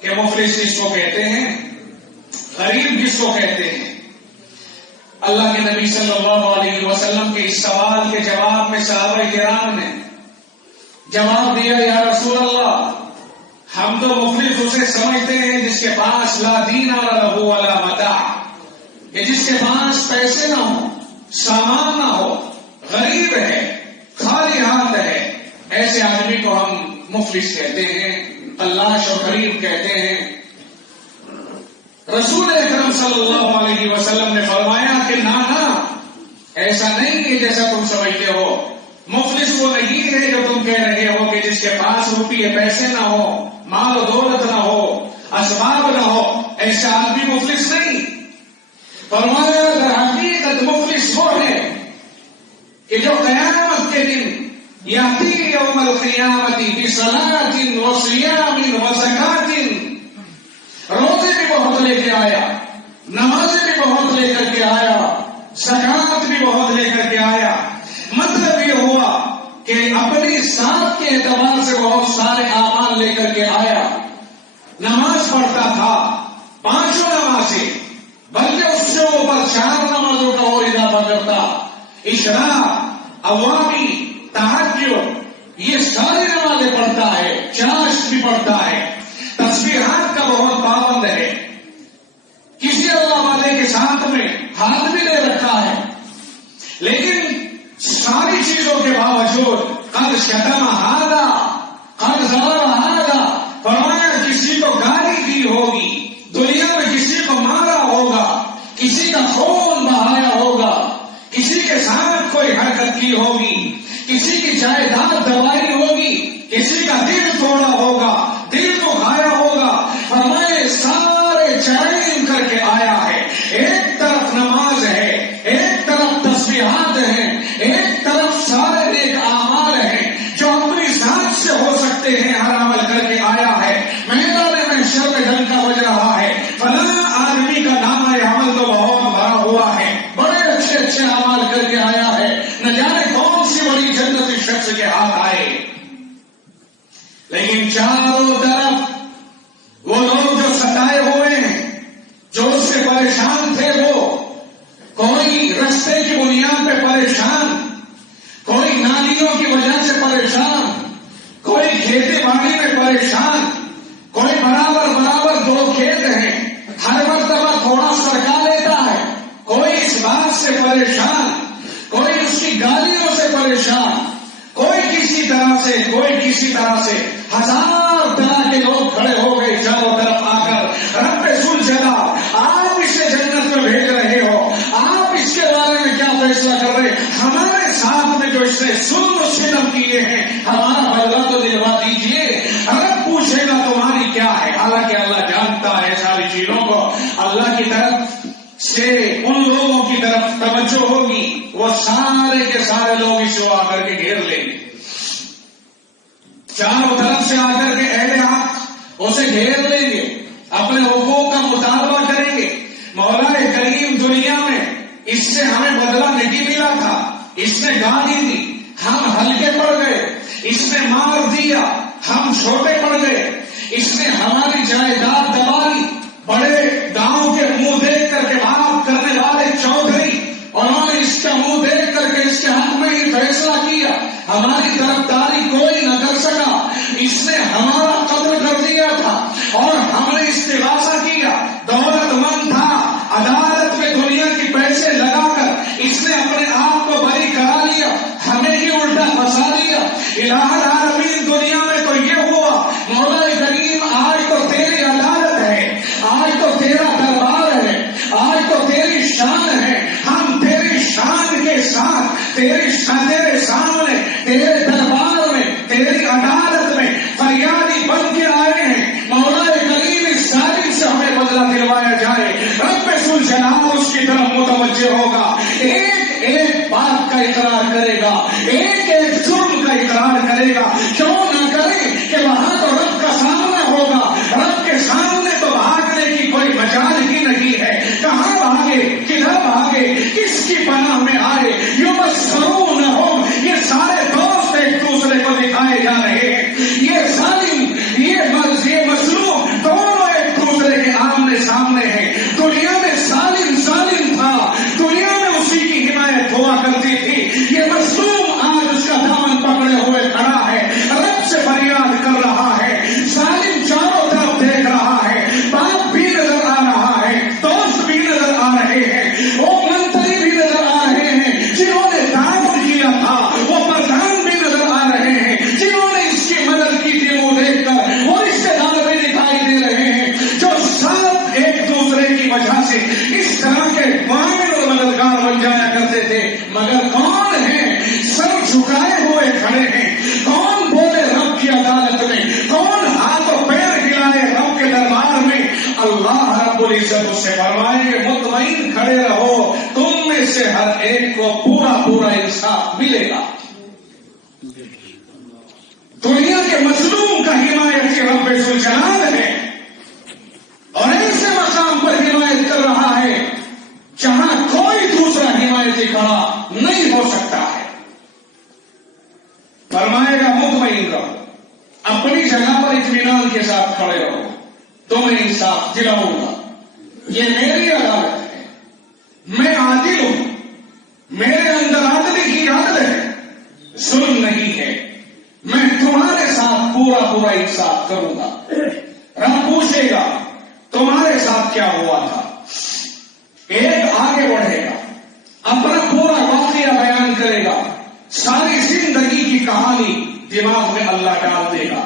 کہ مفلس کس کو کہتے ہیں، غریب کس کو کہتے ہیں. اللہ کے نبی صلی اللہ علیہ وسلم کے اس سوال کے جواب میں صحابہ کرام نے جواب دیا یا رسول اللہ، ہم تو مفلس اسے سمجھتے ہیں جس کے پاس لا دینار لہ ولا متاع، کہ جس کے پاس پیسے نہ ہو، سامان نہ ہو، غریب ہے، خالی ہاتھ ہے، ایسے آدمی کو ہم مفلس کہتے ہیں، اللہ و غریب کہتے ہیں. رسول اکرم صلی اللہ علیہ وسلم نے فرمایا کہ نانا ایسا نہیں ہے جیسا تم سمجھتے ہو. مفلس وہ نہیں ہے جو تم کہہ رہے ہو کہ جس کے پاس روپیے پیسے نہ ہو، مال و دولت نہ ہو، اسباب نہ ہو، ایسا آدمی مفلس نہیں. فرمایا در حقیقت مفلس وہ ہے کہ جو قیامت کے دن یاتی یوم القیامت بصلاۃ وصیام وزکات، روزے بھی بہت لے کے آیا، نمازیں بھی بہت لے کر کے آیا، زکات بھی بہت لے کر کے آیا. مطلب یہ ہوا کہ اپنی ذات کے اعتبار سے بہت سارے اعمال لے کر کے آیا. نماز پڑھتا تھا، 5 نمازیں، بلکہ اس سے اوپر 4 نمازوں کا اور اضافہ کرتا. اشراق، عوامی، تہجد، یہ ساری نمازیں پڑھتا ہے، چاشت بھی پڑھتا ہے، تسبیحات کا بہت پابند ہے. کسی اللہ والے کے ساتھ میں ہاتھ بھی لے رکھا ہے، لیکن ساری چیزوں کے باوجود قد شتم ھذا قد ضرب ھذا، فرمایا کسی کو گالی دی ہوگی، دنیا میں کسی کو مارا ہوگا، کسی کا خون بہایا ہوگا، کسی کے ساتھ کوئی حرکت کی ہوگی، کسی کی جائیداد دبائی ہوگی، کسی کا دل توڑا ہوگا، دل کو کھایا ہوگا. فرمائے سارے جرائم کر کے آیا ہے. ایک طرف نماز ہے، ایک طرف تسبیحات ہیں، ایک طرف سارے نیک اعمال ہیں جو اپنی ذات سے ہو سکتے ہیں، ہر عمل کر کے آیا ہے. میدان محشر میں ڈنکا بج رہا ہے، فلاں آدمی کا نام عمل تو بہت بھرا ہوا ہے، بڑے اچھے اچھے اعمال کر کے آیا ہے، نہ جانے کون سی بڑی جنت اس شخص کے ہاتھ آئے. لیکن چاروں طرف وہ لوگ جو ستائے ہوئے ہیں، جو اس سے پریشان تھے، وہ کوئی رستے کی بنیاد پہ پریشان، کوئی نالیوں پریشان، کوئی اس کی گالیوں سے پریشان، کوئی کسی طرح سے 1000 طرح کے لوگ کھڑے ہو گئے چاروں طرف آ کر، رب ذوالجلال آپ اسے جنت میں بھیج رہے ہو، آپ اس کے بارے میں کیا فیصلہ کر رہے؟ ہمارے ساتھ میں جو اس نے ظلم و ستم کیے ہیں ہمارا بدلہ تو دلوا دیجیے۔ رب پوچھے گا تمہاری کیا ہے؟ حالانکہ اللہ جانتا ہے ساری چیزوں کو۔ اللہ کی طرف سے ان لوگوں کی طرف توجہ ہوگی، وہ سارے کے سارے لوگ اسے آ کر کے گھیر لیں گے، چاروں طرف سے آ کر کے اہل حق اسے گھیر لیں گے، اپنے حقوق کا مطالبہ کریں گے۔ مولا کریم دنیا میں اس سے ہمیں بدلہ نہیں ملا تھا، اس نے گالی دی، ہم ہلکے پڑ گئے، اس نے مار دیا، ہم چھوٹے پڑ گئے، اس نے ہماری جائیداد دبا لی۔ بڑے گاؤں کے منہ دیکھ کر کے بات کرنے والے چودھری، انہوں نے اس کا منہ دیکھ کر کے اس کے حق میں ہی فیصلہ کیا، ہماری طرفداری کوئی نہ کر سکا، اس نے ہمارا قتل کر دیا تھا اور ہم نے استغاثہ کیا۔ دولت مند تھا، عدالت میں دنیا کی پیسے لگا کر اس نے اپنے آپ کو بری کرا لیا، ہمیں ہی الٹا پھنسا دیا۔ الہ العالمین دنیا میں تو یہ ہوا، مولا کریم آج تو تیری عدالت ہے، آج تو تیرا دربار ہے، آج تو تیری شان ہے، ہم تیری شان کے ساتھ تیرے سامنے، تیرے دربار میں، تیری عدالت میں فریادی بن کے آئے ہیں۔ مولا کریم اس ظالم سے ہمیں بدلہ دلوایا جائے۔ رب ذوالجلال اس کی طرف متوجہ ہوگا، ایک ایک بات کا اقرار کرے گا، ایک ایک جرم کا اقرار کرے گا۔ کیوں نہ کرے کہ وہاں تو رب کا سامنا ہوگا، رب کے سامنے تو بھاگنے کی کوئی مجال ہی نہیں ہے۔ کہاں بھاگے، کدھر بھاگے، کس کی پناہ میں آئے؟ یبصرونہم، یہ سارے دوست ایک دوسرے کو دکھائے جا رہے ہیں، یہ ظالم، یہ مظلوم دونوں ایک دوسرے کے آمنے سامنے ہیں۔ دنیا میں ظالم تھا، دنیا میں اسی کی حمایت ہوا کرتی تھی، یہ مظلوم آج اس کا دامن پکڑے ہوئے کھڑا ہے، رب سے فریاد کر رہا ہے۔ ظالم چاروں طرف دیکھ رہا ہے، باپ بھی نظر آ رہا ہے، دوست بھی نظر آ رہے ہیں، وہ منتری بھی نظر آ رہے ہیں جنہوں نے تعاون کیا تھا، وہ پردھان بھی نظر آ رہے ہیں جنہوں نے اس کی مدد کی تھی، وہ دیکھ کر وہ رشتے دار بھی دکھائی دے رہے ہیں جو سب ایک دوسرے کی وجہ سے اس طرح کے معاون اور مددگار بن جایا کرتے تھے۔ مگر کون ہیں سر جھکائے ہوئے کھڑے ہیں؟ کون بولے رب کی عدالت میں؟ کون ہاتھ و پیر ہلائے رب کے دربار میں؟ اللہ رب العزت اس سے فرمائیں گے مطمئن کھڑے رہو، تم میں سے ہر ایک کو پورا انصاف ملے گا۔ دنیا کے مظلوم کا حمایت کے رب ذوالجلال ہے اور ایسے مقام پر حمایت کر رہا ہے جہاں کوئی دوسرا حمایتی کھڑا نہیں ہو سکتا ہے۔ فرمائے گا مطمئن رہو، اپنی جگہ پر اطمینان کے ساتھ کھڑے رہو، تمہیں انصاف دلاؤں گا۔ یہ میری عدالت ہے، میں عادل ہوں، میرے اندر عدل ہی عدل ہے، ظلم نہیں ہے، میں تمہارے ساتھ پورا انصاف کروں گا۔ رب پوچھے گا تمہارے ساتھ کیا ہوا تھا؟ ایک آگے بڑھے گا، اپنا پورا واقعہ بیان کرے گا، ساری زندگی کی کہانی دماغ میں اللہ ڈال دے گا،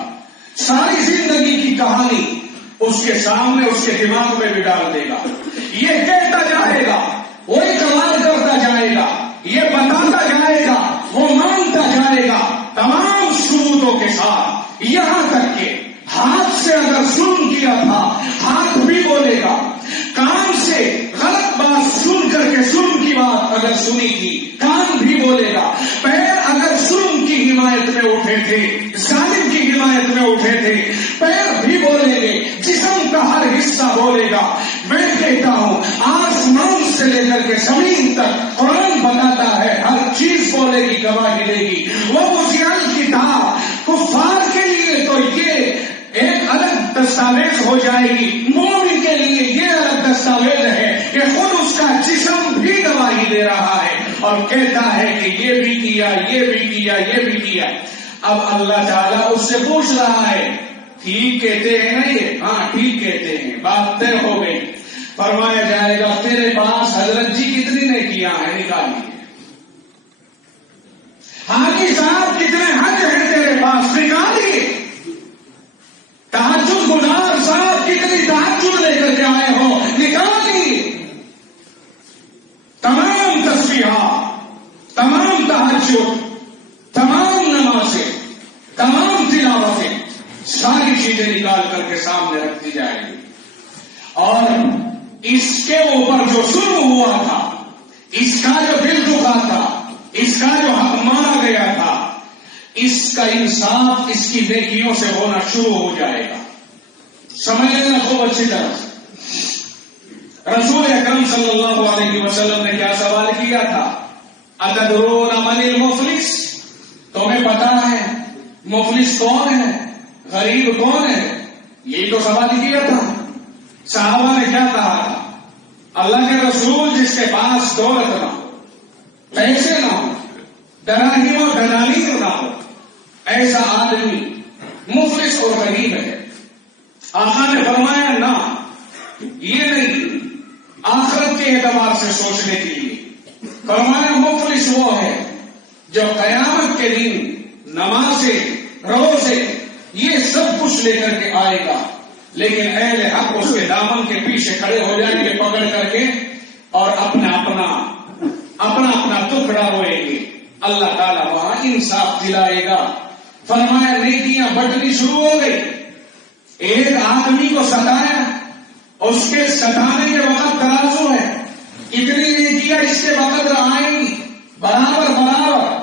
ساری زندگی کی کہانی اس کے سامنے اس کے دماغ میں بھی ڈال دے گا۔ یہ کہتا جائے گا، وہ اقرار کرتا جائے گا، یہ بتاتا جائے گا، وہ مانتا جائے گا، تمام ثبوتوں کے ساتھ، یہاں تک کہ ہاتھ سے اگر ظلم کیا تھا ہاتھ بھی بولے گا، کان سے غلط بات سن کر کے ظلم کی بات اگر سنی تھی کان بھی بولے گا، پیر اگر ظلم کی حمایت میں اٹھے تھے، ظالم کی حمایت میں اٹھے تھے، پیر بھی بولیں گے، جسم کا ہر حصہ بولے گا۔ میں کہتا ہوں آسمان سے لے کر کے زمین تک قرآن بتاتا ہے ہر چیز بولے گی، گواہی دے گی۔ وہ وزیال کتاب کفار کے لیے تو یہ ایک الگ دستاویز ہو جائے گی، مومن کے لیے یہ الگ دستاویز ہے کہ خود اس کا جسم بھی گواہی دے رہا ہے اور کہتا ہے کہ یہ بھی کیا، یہ بھی کیا، یہ بھی کیا۔ اب اللہ تعالیٰ اس سے پوچھ رہا ہے ٹھیک کہتے ہیں نا یہ؟ ہاں ٹھیک کہتے ہیں، بات طے ہو گئی۔ فرمایا جائے گا تیرے پاس حضرت جی کتنی نیکیاں ہیں نکالیے، حاجی صاحب کتنے حج ہیں تیرے پاس نکالیے، تہجد گزار صاحب کتنی تہجد لے کر کے آئے ہو نکالیے، تمام تسبیحات، تمام تہجد، تمام نمازیں، تمام تلاوتیں، ساری چیزیں نکال کر کے سامنے رکھ دی جائیں گی، اور اس کے اوپر جو ظلم ہوا تھا، اس کا جو دل دکھا تھا، اس کا جو حق مارا گیا تھا، اس کا انصاف اس کی نیکیوں سے ہونا شروع ہو جائے گا۔ سمجھ لینا خوب اچھی طرح سے۔ رسول اکرم صلی اللہ علیہ وسلم نے کیا سوال کیا تھا؟ اتدرون من المفلس؟ تمہیں پتا ہے مفلس کون ہے، غریب کون ہے؟ یہی تو سوال کیا تھا۔ صحابہ نے کیا کہا تھا؟ اللہ کے رسول جس کے پاس دولت نہ ہو، پیسے نہ ہو، دراہیم و دنانیر نہ ہو، ایسا آدمی مفلس اور غریب ہے۔ آقا نے فرمایا نہ، یہ نہیں، آخرت کے اعتبار سے سوچنے کے لیے فرمایا مفلس وہ ہے جو قیامت کے دن نمازیں، روزے، یہ سب کچھ لے کر کے آئے گا، لیکن اہل حق اس کے دامن کے پیچھے کھڑے ہو جائیں گے پکڑ کر کے، اور اپنا اپنا ٹکڑا روئیں گے۔ اللہ تعالیٰ وہاں انصاف دلائے گا۔ فرمایا نیکیاں بٹنی شروع ہو گئی، ایک آدمی کو ستایا، اس کے ستانے کے وقت ترازو ہے، اتنی نیکیاں اس کے وقت آئیں گی برابر برابر،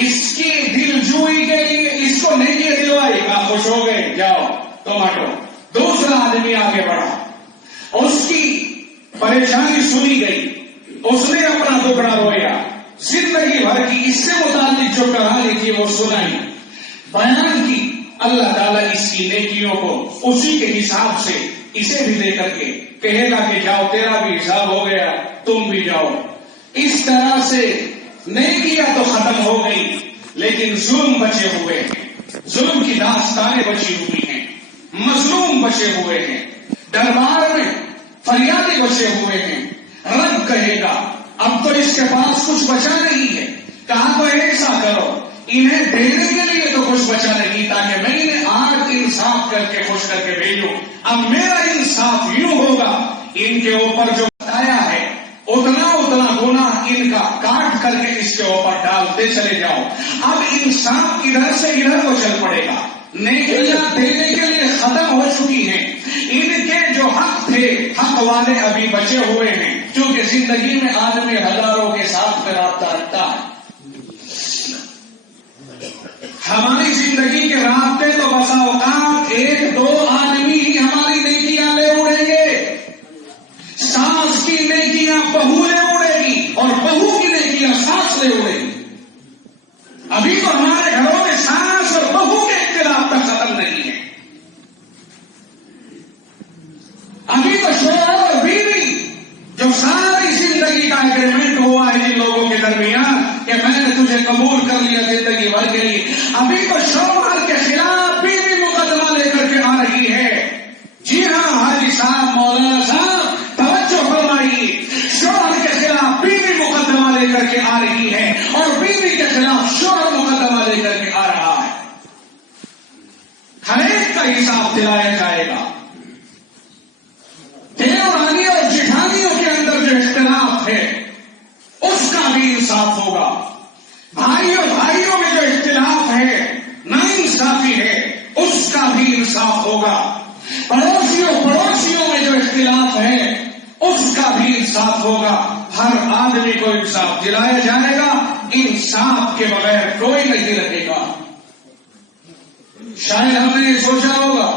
اس کی دل جوئی کے لیے اس کو نیکی دلوائی گا، خوش ہو گئے، جاؤ تم ہٹو۔ دوسرا آدمی آگے بڑھا، اس کی پریشانی سنی گئی، اس نے اپنا ٹکڑا رویا، زندگی بھر کی اس سے متعلق جو کہانی تھی وہ سنائی، بیان کی۔ اللہ تعالیٰ اس کی نیکیوں کو اسی کے حساب سے اسے بھی دے کر کے کہے گا کہ جاؤ تیرا بھی حساب ہو گیا، تم بھی جاؤ۔ اس طرح سے نیکیاں تو ختم ہو گئی، لیکن ظلم بچے ہوئے ہیں، ظلم کی داستانیں بچی ہوئی ہیں، مظلوم بچے ہوئے ہیں، دربار میں فریادیں بچے ہوئے ہیں۔ رب کہے گا اب تو اس کے پاس کچھ بچا نہیں ہے، کہا تو ایسا کرو، انہیں دینے کے لیے تو کچھ بچا نہیں، تاکہ میں انہیں آج انصاف کر کے خوش کر کے بھیجوں۔ اب میرا انصاف یوں ہوگا، ان کے اوپر جو بتایا ہے اتنا گناہ ان کا کاٹ کر کے اس کے اوپر ڈالتے چلے جاؤ۔ اب انصاف ادھر سے ادھر کو چل پڑے گا، نیکیاں دینے کے لیے ختم ہو چکی ہیں، ان کے جو حق تھے حق والے ابھی بچے ہوئے ہیں، کیونکہ زندگی میں آدمی ہزاروں کے ساتھ رابطہ رکھتا ہے۔ ہماری زندگی کے رابطے تو بسا اوقات ایک دو آدمی ہی ہماری نیکیاں لے اڑیں گے، ساس کی نیکیاں بہو لے اڑے گی، اور بہو کی نیکیاں ساس لے اڑے گی۔ ابھی تو ہمارے گھروں میں ساس اور بہو کے اختلاف تک ختم نہیں ہے، ابھی تو شوہر اور بیوی جو ساری زندگی کا ایگریمنٹ ہوا ہے جن لوگوں کے درمیان کہ میں نے تجھے قبول کر لیا زندگی بھر کے لیے، ابھی تو شوہر کے خلاف بیوی مقدمہ لے کر کے آ رہی ہے۔ جی ہاں حاجی صاحب، مولانا صاحب توجہ فرمائیے، شوہر کے خلاف بیوی مقدمہ لے کر کے آ رہی ہے، اور بیوی کے خلاف شوہر مقدمہ لے کر کے آ رہا ہے۔ ہر ایک کا حساب دلایا جائے گا۔ دیورانی اور جٹھانیوں کے اندر جو اختلاف ہے اس کا بھی انصاف ہوگا، بھائیوں میں جو اختلاف ہے، ناانصافی ہے، اس کا بھی انصاف ہوگا، پڑوسیوں میں جو اختلاف ہے اس کا بھی انصاف ہوگا۔ ہر آدمی کو انصاف دلایا جائے گا، انصاف کے بغیر کوئی نہیں رہے گا۔ شاید ہم نے یہ سوچا ہوگا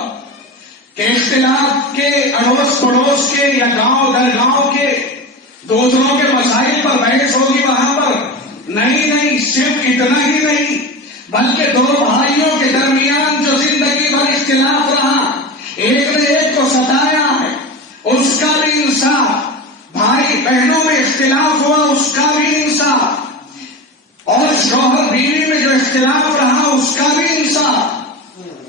کہ اختلاف کے اڑوس پڑوس کے یا گاؤں در گاؤں کے دوسروں کے مسائل پر بحث ہوگی، وہاں پر نہیں، صرف اتنا ہی نہیں، بلکہ دو بھائیوں کے درمیان جو زندگی بھر اختلاف رہا، ایک نے ایک کو ستایا ہے، اس کا بھی انصاف، بھائی بہنوں میں اختلاف ہوا، اس کا بھی انصاف، اور شوہر بیوی میں جو اختلاف رہا اس کا بھی انصاف،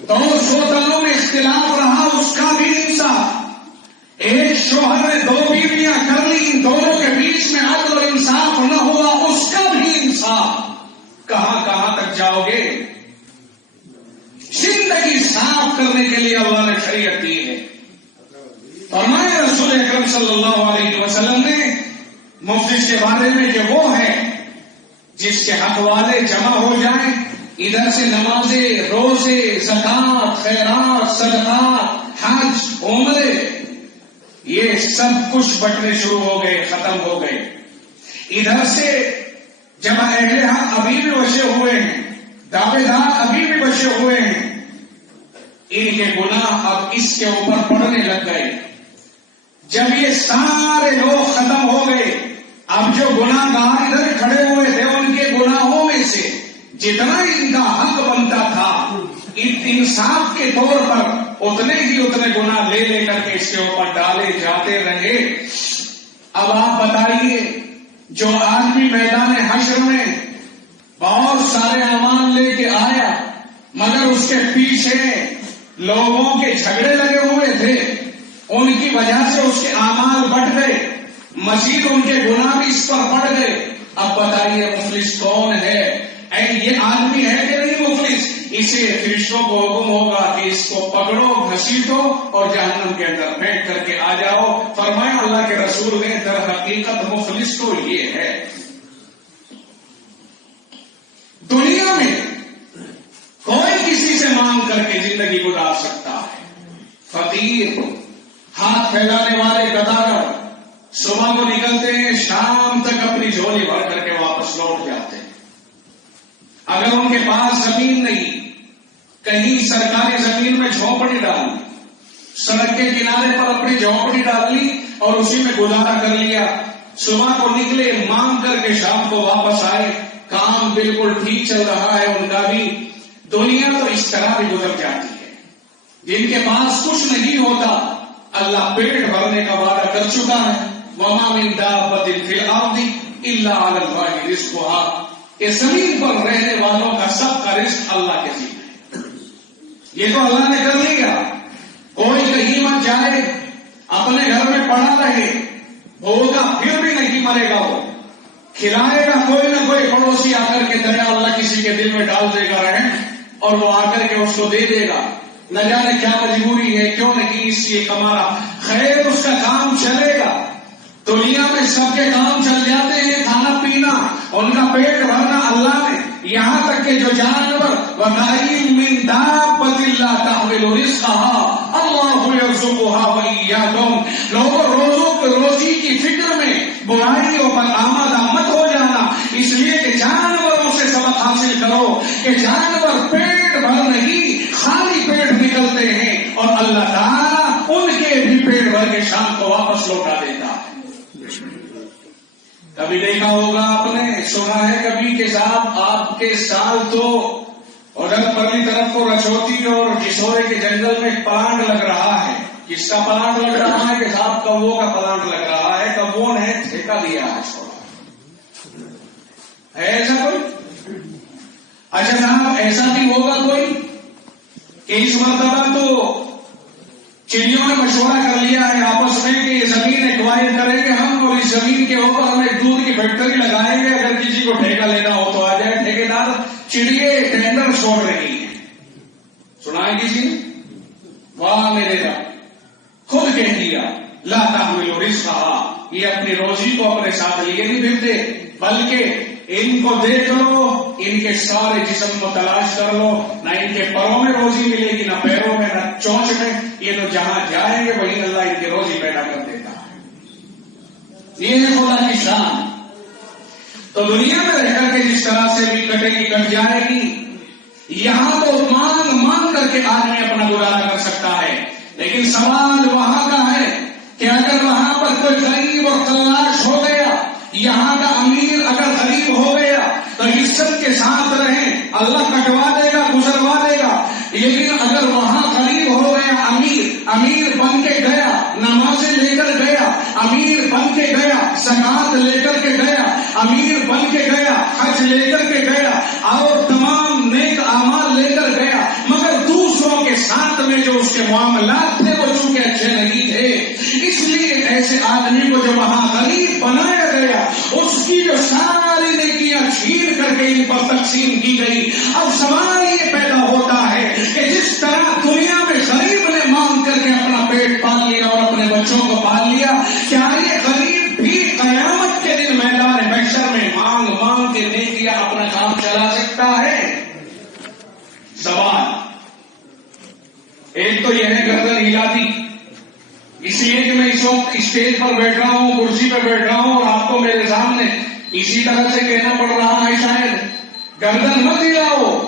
دو سوتنوں میں اختلاف رہا اس کا بھی انصاف، ایک شوہر نے 2 بیویاں کر لی، ان دونوں کے بیچ میں عدل و انصاف نہ ہوا، اس کا بھی انصاف، کہاں کہاں تک جاؤ گے؟ زندگی صاف کرنے کے لیے اللہ نے شریعت دی ہے۔ فرمایا رسول اکرم صلی اللہ علیہ وسلم نے مفلس کے بارے میں کہ وہ ہے جس کے حق والے جمع ہو جائیں، ادھر سے نمازیں، روزے، زکات، خیرات، صدقات، حج، عمرے، یہ سب کچھ بٹنے شروع ہو گئے، ختم ہو گئے۔ ادھر سے جب اہل حق ابھی بھی بچے ہوئے ہیں، دعوے دار ابھی بھی بچے ہوئے ہیں، ان کے گناہ اب اس کے اوپر پڑنے لگ گئے۔ جب یہ سارے لوگ ختم ہو گئے، اب جو گناہ گار ادھر کھڑے ہوئے تھے، ان کے گناہوں میں سے جتنا ان کا حق بنتا تھا انصاف کے طور پر، اتنے گناہ لے لے کر کے اس کے اوپر ڈالے جاتے رہے۔ اب آپ بتائیے، جو آدمی میدان حشر میں بہت سارے اعمال لے کے آیا، مگر اس کے پیچھے لوگوں کے جھگڑے لگے ہوئے تھے، ان کی وجہ سے اس کے اعمال بٹ گئے، مزید ان کے گناہ بھی اس پر بڑھ گئے۔ اب بتائیے مفلس کون ہے؟ یہ آدمی ہے کہ نہیں مفلس؟ اسے فرشتوں کو حکم ہوگا کہ اس کو پکڑو، گھسیٹو اور جہنم کے اندر پھینک کر کے آ جاؤ۔ فرمایا اللہ کے رسول نے در حقیقت مفلس تو یہ ہے، دنیا میں کوئی کسی سے مانگ کر کے زندگی گزار سکتا ہے، فقیر، ہاتھ پھیلانے والے گداگر صبح کو نکلتے ہیں، شام تک اپنی جھولی بھر کر کے واپس لوٹ جاتے ہیں۔ اگر ان کے پاس زمین نہیں، کہیں سرکاری زمین میں جھونپڑی ڈالی، سڑک کے کنارے پر اپنی جھونپڑی ڈال لی اور اسی میں گزارا کر لیا، صبح کو نکلے، مانگ کر کے شام کو واپس آئے، کام بالکل ٹھیک چل رہا ہے ان کا بھی۔ دنیا تو اس طرح بھی گزر جاتی ہے۔ جن کے پاس کچھ نہیں ہوتا، اللہ پیٹ بھرنے کا وعدہ کر چکا ہے، وَمَا مِن دَابَّةٍ فِي الْأَرْضِ إِلَّا عَلَى اللَّهِ رِزْقُهَا، کہ زمین پر رہنے والوں کا سب کا رزق اللہ کے ذمہ ہے۔ یہ تو اللہ نے کر لیا۔ کوئی کہیں مت جائے، اپنے گھر میں پڑا رہے، ہوگا پھر بھی نہیں مرے گا، وہ کھلائے گا کوئی نہ کوئی پڑوسی آ کر کے دریا اللہ کسی کے دل میں ڈال دے گا رحم، اور وہ آ کر کے اس کو دے دے گا۔ نہ جانے کیا مجبوری ہے، کیوں نہیں اس لیے کما رہا، خیر اس کا کام چلے گا۔ دنیا میں سب کے کام چل جاتے ہیں، کھانا پینا، ان کا پیٹ بھرنا اللہ نے، یہاں تک کہ جو جانور وَكَأَيِّن مِّن دَابَّةٍ لَّا تَحْمِلُ رِزْقَهَا اللَّهُ يَرْزُقُهَا وَإِيَّاكُمْ۔ لوگوں روزی کی فکر میں برائیوں پر آمادہ مت ہو جانا، اس لیے کہ جانوروں سے سبق حاصل کرو کہ جانور پیٹ بھر نہیں، خالی پیٹ نکلتے ہیں، اور اللہ تعالیٰ ان کے بھی پیٹ بھر کے شام کو واپس لوٹا دیتا ہے۔ کبھی دیکھا ہوگا آپ نے، سنا ہے کبھی کہ صاحب آپ کے سال تو ادھر پرلی طرف کو رچوتی اور جسورے کے جنگل میں پلانٹ لگ رہا ہے۔ کس کا پلانٹ لگ رہا ہے؟ کہ صاحب کبو کا پلانٹ لگ رہا ہے، کبو نے ٹھیکہ دیا ہے چھوڑا ہے ایسا کوئی؟ اچھا صاحب ایسا بھی ہوگا کوئی کہ اس مرتبہ تو چڑیوں نے مشورہ کر لیا ہے آپس میں کہ یہ زمین ایکوائر کریں گے ہم، اور اس زمین کے اوپر ہم ایک دودھ کی فیکٹری لگائیں گے، اگر کسی کو ٹھیکہ لینا ہو تو آ جائے۔ ٹھیکیدار چڑیے ٹینڈر چھوڑ رہی ہیں، سنا ہے کسی نے؟ واہ میرے رب، خود کہہ دیا لا تحمل رزقها، یہ اپنی روزی کو اپنے ساتھ لیے نہیں پھرتے، بلکہ ان کو دیکھ لو، ان کے سارے جسم کو تلاش کر لو، نہ ان کے پروں میں روزی ملے گی، نہ پیروں میں، نہ چونچ میں، یہ تو جہاں جائیں گے وہیں اللہ ان کی روزی پیدا کر دیتا ہے۔ یہ ہے خدا کی شان۔ تو دنیا میں رہ کر کے جس طرح سے بھی کٹے گی کٹ جائے گی، یہاں تو مانگ مانگ کر کے آدمی اپنا گزارا کر سکتا ہے، لیکن سوال وہاں کا ہے کہ اگر وہاں پر کوئی غریب اور تلاش ہو گیا، یہاں کا امیر اگر غریب ہو گیا تو عزت کے ساتھ رہیں، اللہ کٹوا دے گا، گزروا دے گا، لیکن اگر وہاں غریب ہو گیا، امیر بن کے گیا، نمازیں لے کر گیا، امیر بن کے گیا، زکات لے کر کے گیا، امیر بن کے گیا، حج لے کر کے گیا، اور تمام نیک اعمال لے کر گیا، مگر دوسروں کے ساتھ میں جو اس کے معاملات تھے وہ چونکہ اچھے نہیں تھے، اس آدمی کو جو وہاں غریب بنایا گیا اس کی جو ساری نیکیاں چھین کر کے ان پر تقسیم کی گئی. اب سوال یہ پیدا ہوتا ہے کہ جس طرح دنیا میں غریب نے مانگ کر کے اپنا پیٹ پال لیا اور اپنے بچوں کو پال لیا، کیا یہ غریب بھی قیامت کے دن میدان محشر میں مانگ مانگ کے نیکیاں اپنا کام چلا سکتا ہے؟ سوال ایک تو یہ ہے گردن ہلاتی، اس لیے کہ میں اس وقت اسٹیج پر بیٹھ رہا ہوں، کرسی پہ بیٹھ رہا ہوں اور آپ کو میرے سامنے اسی طرح سے کہنا پڑ رہا ہے. شاید گردن مت ہلاؤ،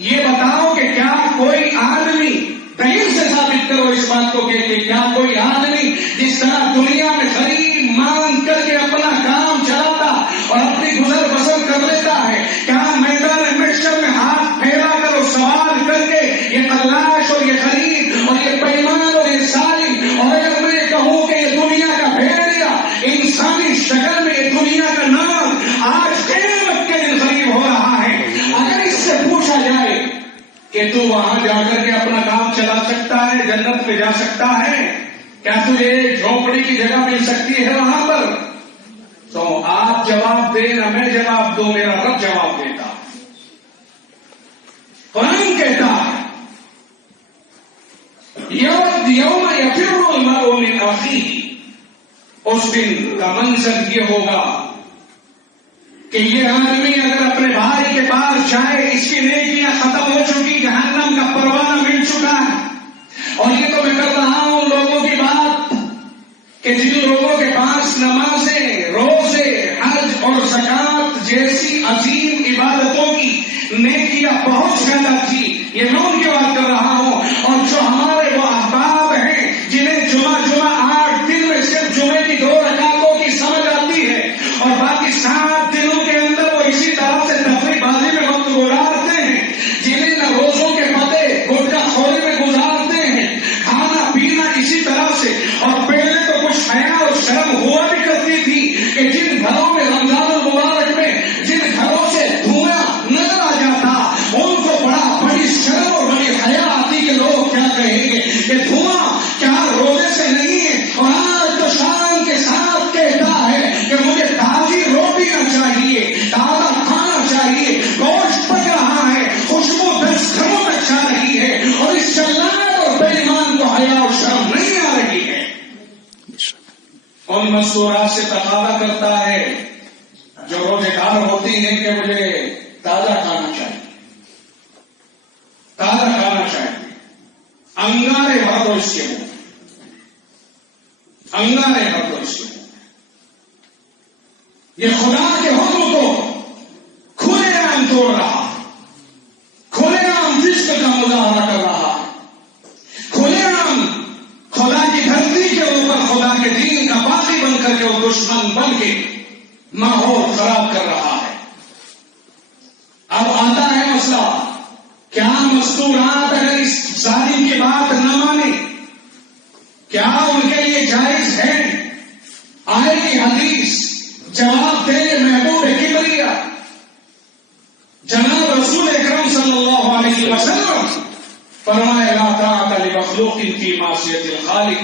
یہ بتاؤ کہ کیا کوئی آدمی، دلیل سے ثابت کرو اس بات کو کہ کیا کوئی آدمی جس طرح دنیا میں غریب مانگ کر کے اپنا کام چلاتا اور اپنی گزر بسر کر لیتا ہے، کیا میدان محشر میں ہاتھ پھیلا کر اور سوال کر کے یہ تلاش اور یہ غریب اور یہ بےمان اور یہ ظالم، اور اگر میں کہوں کہ یہ دنیا کا بھیڑیا انسانی شکل میں یہ دنیا کا نام آج قیامت کے دن غریب ہو رہا ہے، اگر اس سے پوچھا جائے کہ تو وہاں جا کر کے اپنا کام چلا سکتا ہے، جنت میں جا سکتا ہے، کیا تجھے جھونپڑی کی جگہ مل سکتی ہے وہاں پر، تو آپ جواب دیں نہ میں جواب دوں، میرا رب جواب دیتا. قرآن کہتا ہے یوم یفر المرء من اخیہ، اس دن کا منظر یہ ہوگا کہ یہ آدمی اگر اپنے بھائی کے پاس جائے، اس کی نیکیاں ختم ہو چکی، جہنم کا پروانہ مل چکا ہے. اور یہ تو میں کر رہا ہوں لوگوں کی بات کہ جن لوگوں کے پاس نمازیں، روزے، حج اور زکوٰۃ جیسی عظیم عبادتوں کی نیکیاں بہت زیادہ تھی، یہ میں ان کی بات کر رہا ہوں. اور جو ہمارے وہ احباب ہیں جنہیں جمعہ 8 دن میں صرف جمعے کی 2 رکعتوں کی سمجھ آتی ہے اور باقی 7 دنوں کے اندر وہ اسی طرح سے تفریح بازی میں وقت گزارتے ہیں، جنہیں نہ روزوں کے پتے گٹکا خوری میں گزارتے ہیں، کھانا پینا اسی طرح سے. اور پہلے تو کچھ حیا اور شرم ہوا بھی کرتی تھی کہ جن گھروں میں رمضان المبارک میں جن گھروں سے دھواں نظر آ جاتا ان کو بڑی شرم اور بڑی حیا آتی کہ لوگ کیا کہیں گے کہ دھواں کیا روزے سے نہیں ہے. اور آج تو شان کے ساتھ کہتا ہے کہ مجھے تازی روٹیاں چاہیے، تازہ کھانا چاہیے، گوشت پک رہا ہے، خوشبو 10 گھروں تک جا رہی ہے، اور اس جلال اور بے ایمان کو حیا اور شرم نہیں آ رہی ہے. ان مستورات سے تقاضا کرتا ہے جو روزے دار ہوتی ہیں کہ مجھے تازہ کھانا چاہیے، تازہ کھانا چاہیے. انگارے بھر دو اس کے منہ، انگارے بھر دو اس کے منہ. یہ خدا کے حکم کو کھلے عام توڑ رہا، کھلے عام جسم کا مظاہرہ کر رہا، کھلے عام خدا کی دھرتی کے اوپر خدا کے دین کا باقی بن کر کے اور دشمن بن کے ماحول خراب کر رہا ہے. اب آتا ہے مسئلہ، کیا مستورات اگر اس ظالم کی بات نہ مانے کیا ان کے لیے جائز ہے؟ آئے گی حدیث، جواب دے محبوب کبریا جناب رسول اکرم صلی اللہ علیہ وسلم فرمائے لا طاعت لمخلوق فی معصیت الخالق.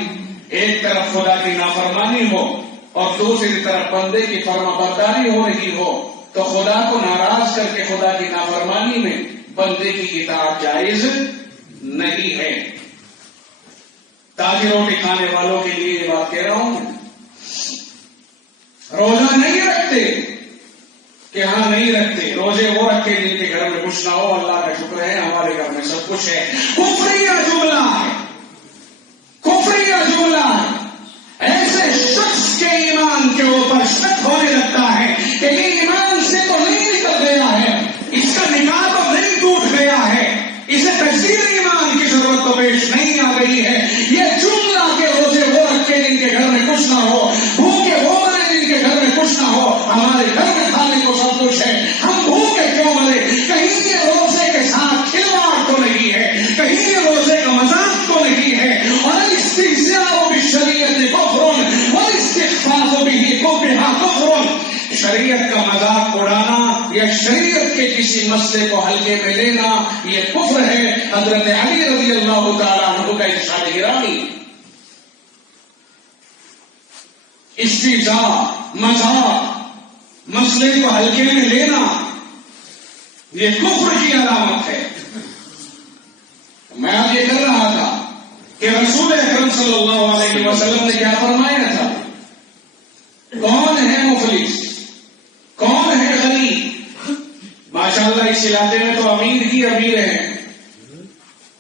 ایک طرف خدا کی نافرمانی ہو اور دوسری طرف بندے کی فرما برداری ہو رہی ہو تو خدا کو ناراض کر کے خدا کی نافرمانی میں بندے کی اطاعت جائز نہیں ہے. تازی روٹی کھانے والوں کے لیے یہ بات کہہ رہا ہوں، روزہ نہیں رکھتے کہ ہاں نہیں رکھتے، روزے وہ رکھے جن کے گھر میں کچھ نہ ہو، اللہ کا شکر ہے ہمارے گھر میں سب کچھ ہے. کفریہ جملہ ہے، کفریہ جملہ ہے. ایسے شخص کے ایمان کے اوپر شک ہونے لگتا ہے کہ یہ ایمان سے تو نہیں نکل گیا ہے، اس کا نکاح تو نہیں ٹوٹ گیا ہے، اسے تجدید ایمان کی ضرورت تو پیش نہیں آ گئی ہے. یہ جملہ کے روزے وہ رکھے جن کے گھر میں کچھ نہ ہو، بھوکے وہ مرے جن کے گھر میں کچھ نہ ہو. ہمارے گھر میں کھانے کو سب کچھ ہے، ہم بھوکے کیوں مرے؟ کہیں یہ روزے کے ساتھ کھلواڑ تو نہیں ہے، کہیں یہ روزے کا مذاق تو نہیں ہے. اور الاستہزاء بالشریعت کفر والاستخفاف به بها کفر. شریعت کا مذاق اڑانا یا شریعت کے کسی مسئلے کو ہلکے میں لینا یہ کفر ہے. حضرت علی رضی اللہ تعالیٰ عنہ کا ارشاد گرامی، استہزاء، مذاق، مسئلے کو ہلکے میں لینا، یہ کفر کی علامت ہے۔ میں اب یہ کر رہا تھا کہ رسول اکرم صلی اللہ علیہ وسلم نے کیا فرمایا تھا؟ کون ہے مفلس، کون ہے غنی؟ ماشاءاللہ اس علاقے میں تو امیر ہی امیر ہیں۔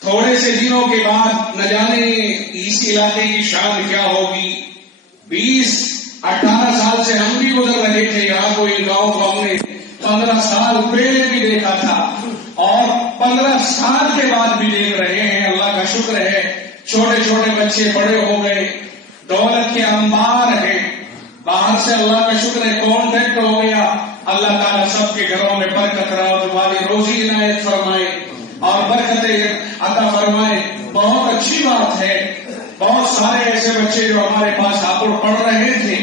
تھوڑے سے دنوں کے بعد نہ جانے اس علاقے کی شان کیا ہوگی۔ 20-18 سال سے ہم بھی گزر رہے تھے یہاں کو، ان گاؤں کو ہم نے 15 سال پہلے بھی دیکھا تھا اور 15 سال کے بعد بھی دیکھ رہے ہیں۔ اللہ کا شکر ہے، چھوٹے چھوٹے بچے بڑے ہو گئے، دولت کے انبار ہیں۔ باہر سے اللہ کا شکر ہے کانٹیکٹ ہو گیا۔ اللہ تعالیٰ سب کے گھروں میں برکت والی روزی عنایت فرمائے اور برکتیں عطا فرمائے۔ بہت اچھی بات ہے۔ بہت سارے ایسے بچے جو ہمارے پاس ہاپڑ پڑھ رہے تھے،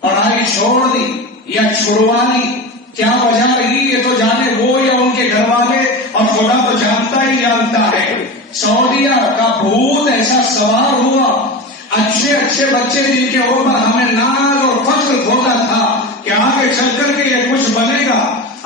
پڑھائی چھوڑ دی یا چھڑوا دی، کیا وجہ رہی یہ تو جانے وہ یا ان کے گھر والے، اور خدا تو جانتا ہی جانتا ہے۔ سعودیہ کا بھوت ایسا سوار ہوا، اچھے اچھے بچے جن کے اوپر ہمیں ناز اور فخر ہوتا تھا کہ آگے چل کر کے یہ کچھ بنے گا،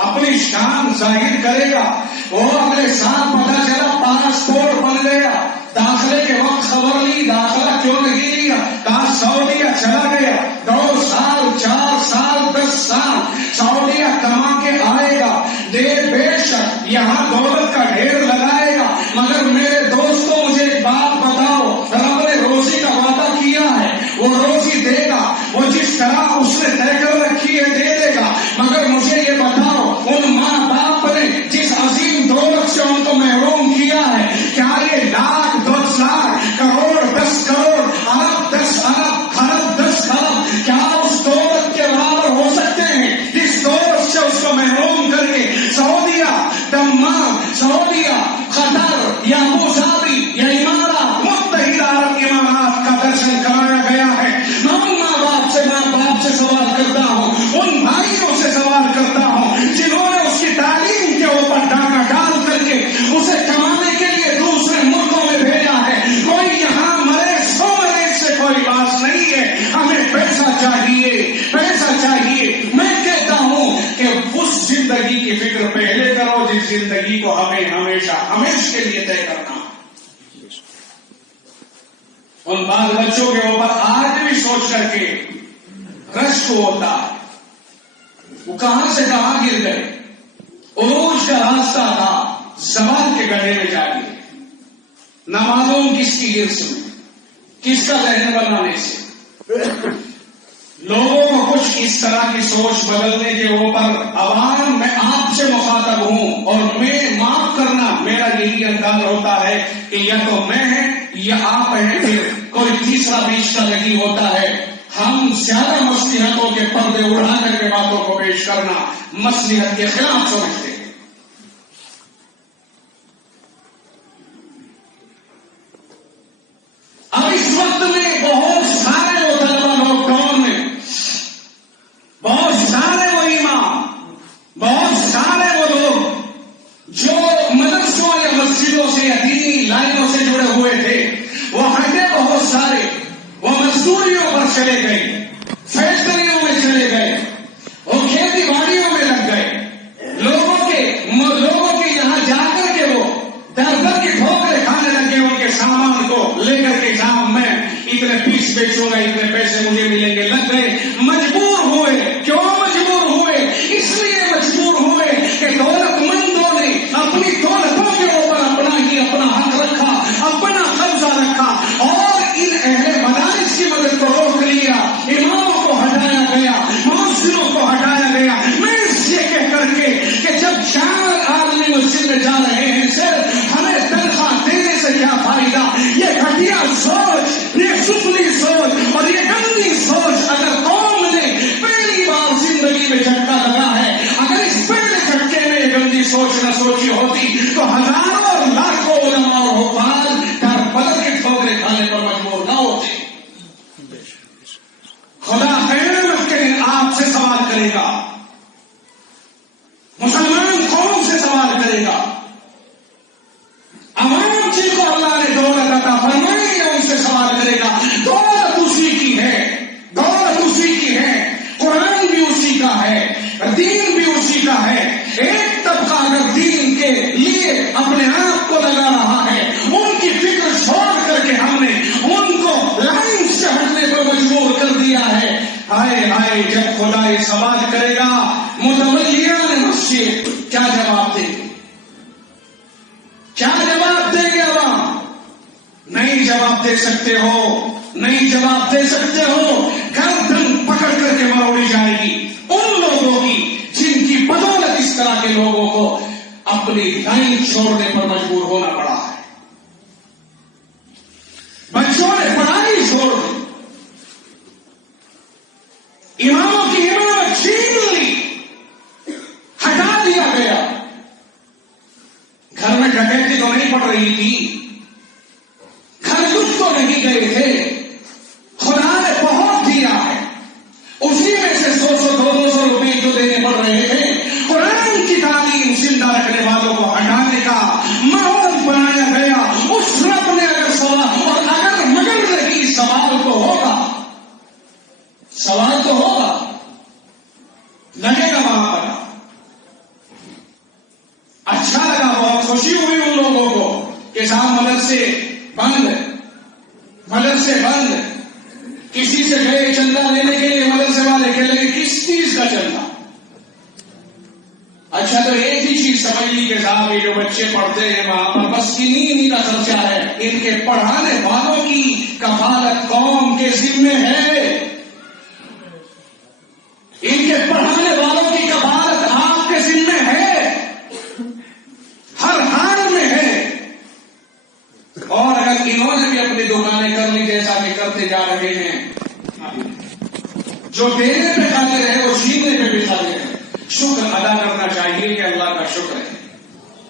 اپنی شان ظاہر کرے گا، وہ اگلے سال پتا چلا پاسپورٹ بن گیا۔ داخلے کے وقت خبر لی، داخلہ کیوں نہیں لیا، کہا سعودیہ چلا گیا۔ 2 سال 4 سال 10 سال سعودیہ کما کے آئے گا، بے شک یہاں دولت کا ڈھیر لگائے گا، مگر میرے دوستوں مجھے ایک بات بتاؤ، رب نے روزی کا وعدہ کیا ہے، وہ روزی دے گا، وہ جس طرح اس نے طے کر رکھی ہے دے دے گا، مگر مجھے یہ بتاؤ ان ماں باپ نے جس عظیم دولت سے ان کو محروم کیا ہے، کیا یہ لاکھ 10 لاکھ کروڑ 10 کروڑ ارب 10 ارب خرب 10 خرب کیا اس دولت کے برابر ہو سکتے ہیں جس دولت سے اس کو محروم کر کے سعودیہ، دمام، سعودیہ، قطر یا ابو ظبی یا امارات، متحدہ عرب امارات کا درشن کرایا گیا ہے؟ میں ان ماں باپ سے سوال کرتا ہوں، ان بھائیوں سے سوال کرتا ہوں جنہوں نے اس کی تعلیم کے اوپر ڈاکہ ڈال کر کے اسے کمانے کے لیے دوسرے ملکوں میں بھیجا ہے۔ کوئی یہاں مرے 100 مرے سے کوئی بات نہیں ہے، ہمیں پیسہ چاہیے، پیسہ چاہیے۔ میں کہتا ہوں کہ اس زندگی کی فکر پہلے کرو جس زندگی کو ہمیں ہمیشہ کے لیے طے کرنا۔ ان بال بچوں کے اوپر آج بھی سوچ کر کے رشک ہوتا ہے، وہ کہاں سے کہاں گر گئے۔ عروج کا راستہ تھا، زوال کے گڑھے میں جا گئے، نہ معلوم کس کی ہرس میں، کس کا ذہن بنانے سے۔ لوگوں کو کچھ اس طرح کی سوچ بدلنے کے اوپر عوام میں آپ سے مخاطب ہوں، اور میں معاف کرنا میرا یہی انداز ہوتا ہے کہ یا تو میں ہیں یا آپ ہیں، پھر کوئی تیسرا بیچ کا نہیں ہوتا ہے۔ ہم زیادہ مصلحتوں کے پردے اڑا کر کے باتوں کو پیش کرنا مصلحت کے خلاف سمجھتے ہیں۔ اب اس وقت میں بہت سارے وہ طلبا لاک ڈاؤن میں، بہت سارے وہ امام، بہت سارے وہ لوگ جو مدرسوں یا مسجدوں سے یا دینی لائنوں سے جڑے ہوئے تھے، وہ ہٹے، بہت سارے وہ مزدوریوں پر چلے گئے، فیکٹریوں میں چلے گئے، وہ کھیتی باڑیوں میں لگ گئے، لوگوں کے یہاں جا کر کے وہ در کی ٹھوکریں کھانے لگے، ان کے سامان کو لے کر کے جام میں اتنے پیس بیچوں گا، اتنے پیسے مجھے ملیں گے، لگ گئے، مجبور ہوئے۔ کیوں مجبور ہوئے؟ اس لیے مجبور ہوئے کہ دولت مندوں نے اپنی دولتوں کے اوپر اپنا حق رکھا، اپنا قبضہ رکھا، اور ان اہل مدارس کی مدد کو روک لیا، اماموں کو ہٹایا گیا، مؤذنوں کو ہٹایا گیا۔ میں اس یہ کہہ کر کے کہ جب 4 آدمی مسجد میں جا رہے ہیں، صرف ہمیں تنخواہ دینے سے کیا فائدہ؟ یہ گھٹیا سوچ، یہ ستلی سوچ اور یہ گندی سوچ اگر قوم نے پہلی بار زندگی میں جھٹکا لگا ہے، اگر اس پہلے جھٹکے میں یہ گندی سوچ نہ سوچی ہوتی تو ہزاروں اور لاکھوں علماء اور حفاظ در بدر کے ٹھوکریں کھانے پر مجبور نہ ہوتے۔ خدا قیامت کے دن آپ سے سوال کرے گا، مسلمان قوم سے سوال کرے گا، عوام جن کو اللہ نے دولت عطا فرمائی ہے ان سے سوال کرے گا۔ دولت اسی کی ہے، دولت اسی کہ جب خدا یہ سوال کرے گا متولیان مسجد کیا جواب دیں گے؟ کیا جواب دیں گے عوام؟ نہیں جواب دے سکتے ہو، نہیں جواب دے سکتے ہو، گردن پکڑ کر کے مروڑی جائے گی ان لوگوں کی جن کی بدولت اس طرح کے لوگوں کو اپنی لائن چھوڑنے پر مجبور ہونا پڑا ہے۔ بچوں نے پڑھائی چھوڑ دی، اماموں کی امامت چھین لی، ہٹا دیا گیا۔ گھر میں ڈکیتی تو نہیں پڑ رہی تھی، گھر کچھ تو نہیں گئے تھے، خدا نے بہت دیا ہے، اسی میں سے 100-200 روپئے جو دینے پڑ رہے تھے، قرآن کی تعلیم زندہ رکھنے والوں کو ہٹانے کا ماحول بنایا گیا۔ اس رب نے اگر سوال اور اگر مگر نہیں، سوال تو ہوگا، سوال تو ہوگا، لگے گا وہاں پر۔ اچھا لگا، بہت خوشی ہوئی ان لوگوں کو کہ صاحب مدرسے بند، کسی سے گئے چندہ لینے کے لیے، مدرسے والے کہنے لگے کس چیز کا چندہ؟ اچھا تو ایک ہی چیز سمجھ لی کہ صاحب یہ جو بچے پڑھتے ہیں وہاں پر بس انہی کا خرچہ ہے، ان کے پڑھانے والوں کی کفالت قوم کے ذمے ہے، ان کے پڑھانے والوں کی کفالت آپ کے ذمے ہے، ہر حال میں ہے۔ اور اگر انہوں نے بھی اپنی دکانیں کر لی جیسا کہ کرتے جا رہے ہیں، جو دینے پہ کھاتے رہے وہ چھیننے پہ بھی کھاتے رہے، شکر ادا کرنا چاہیے کہ اللہ کا شکر ہے،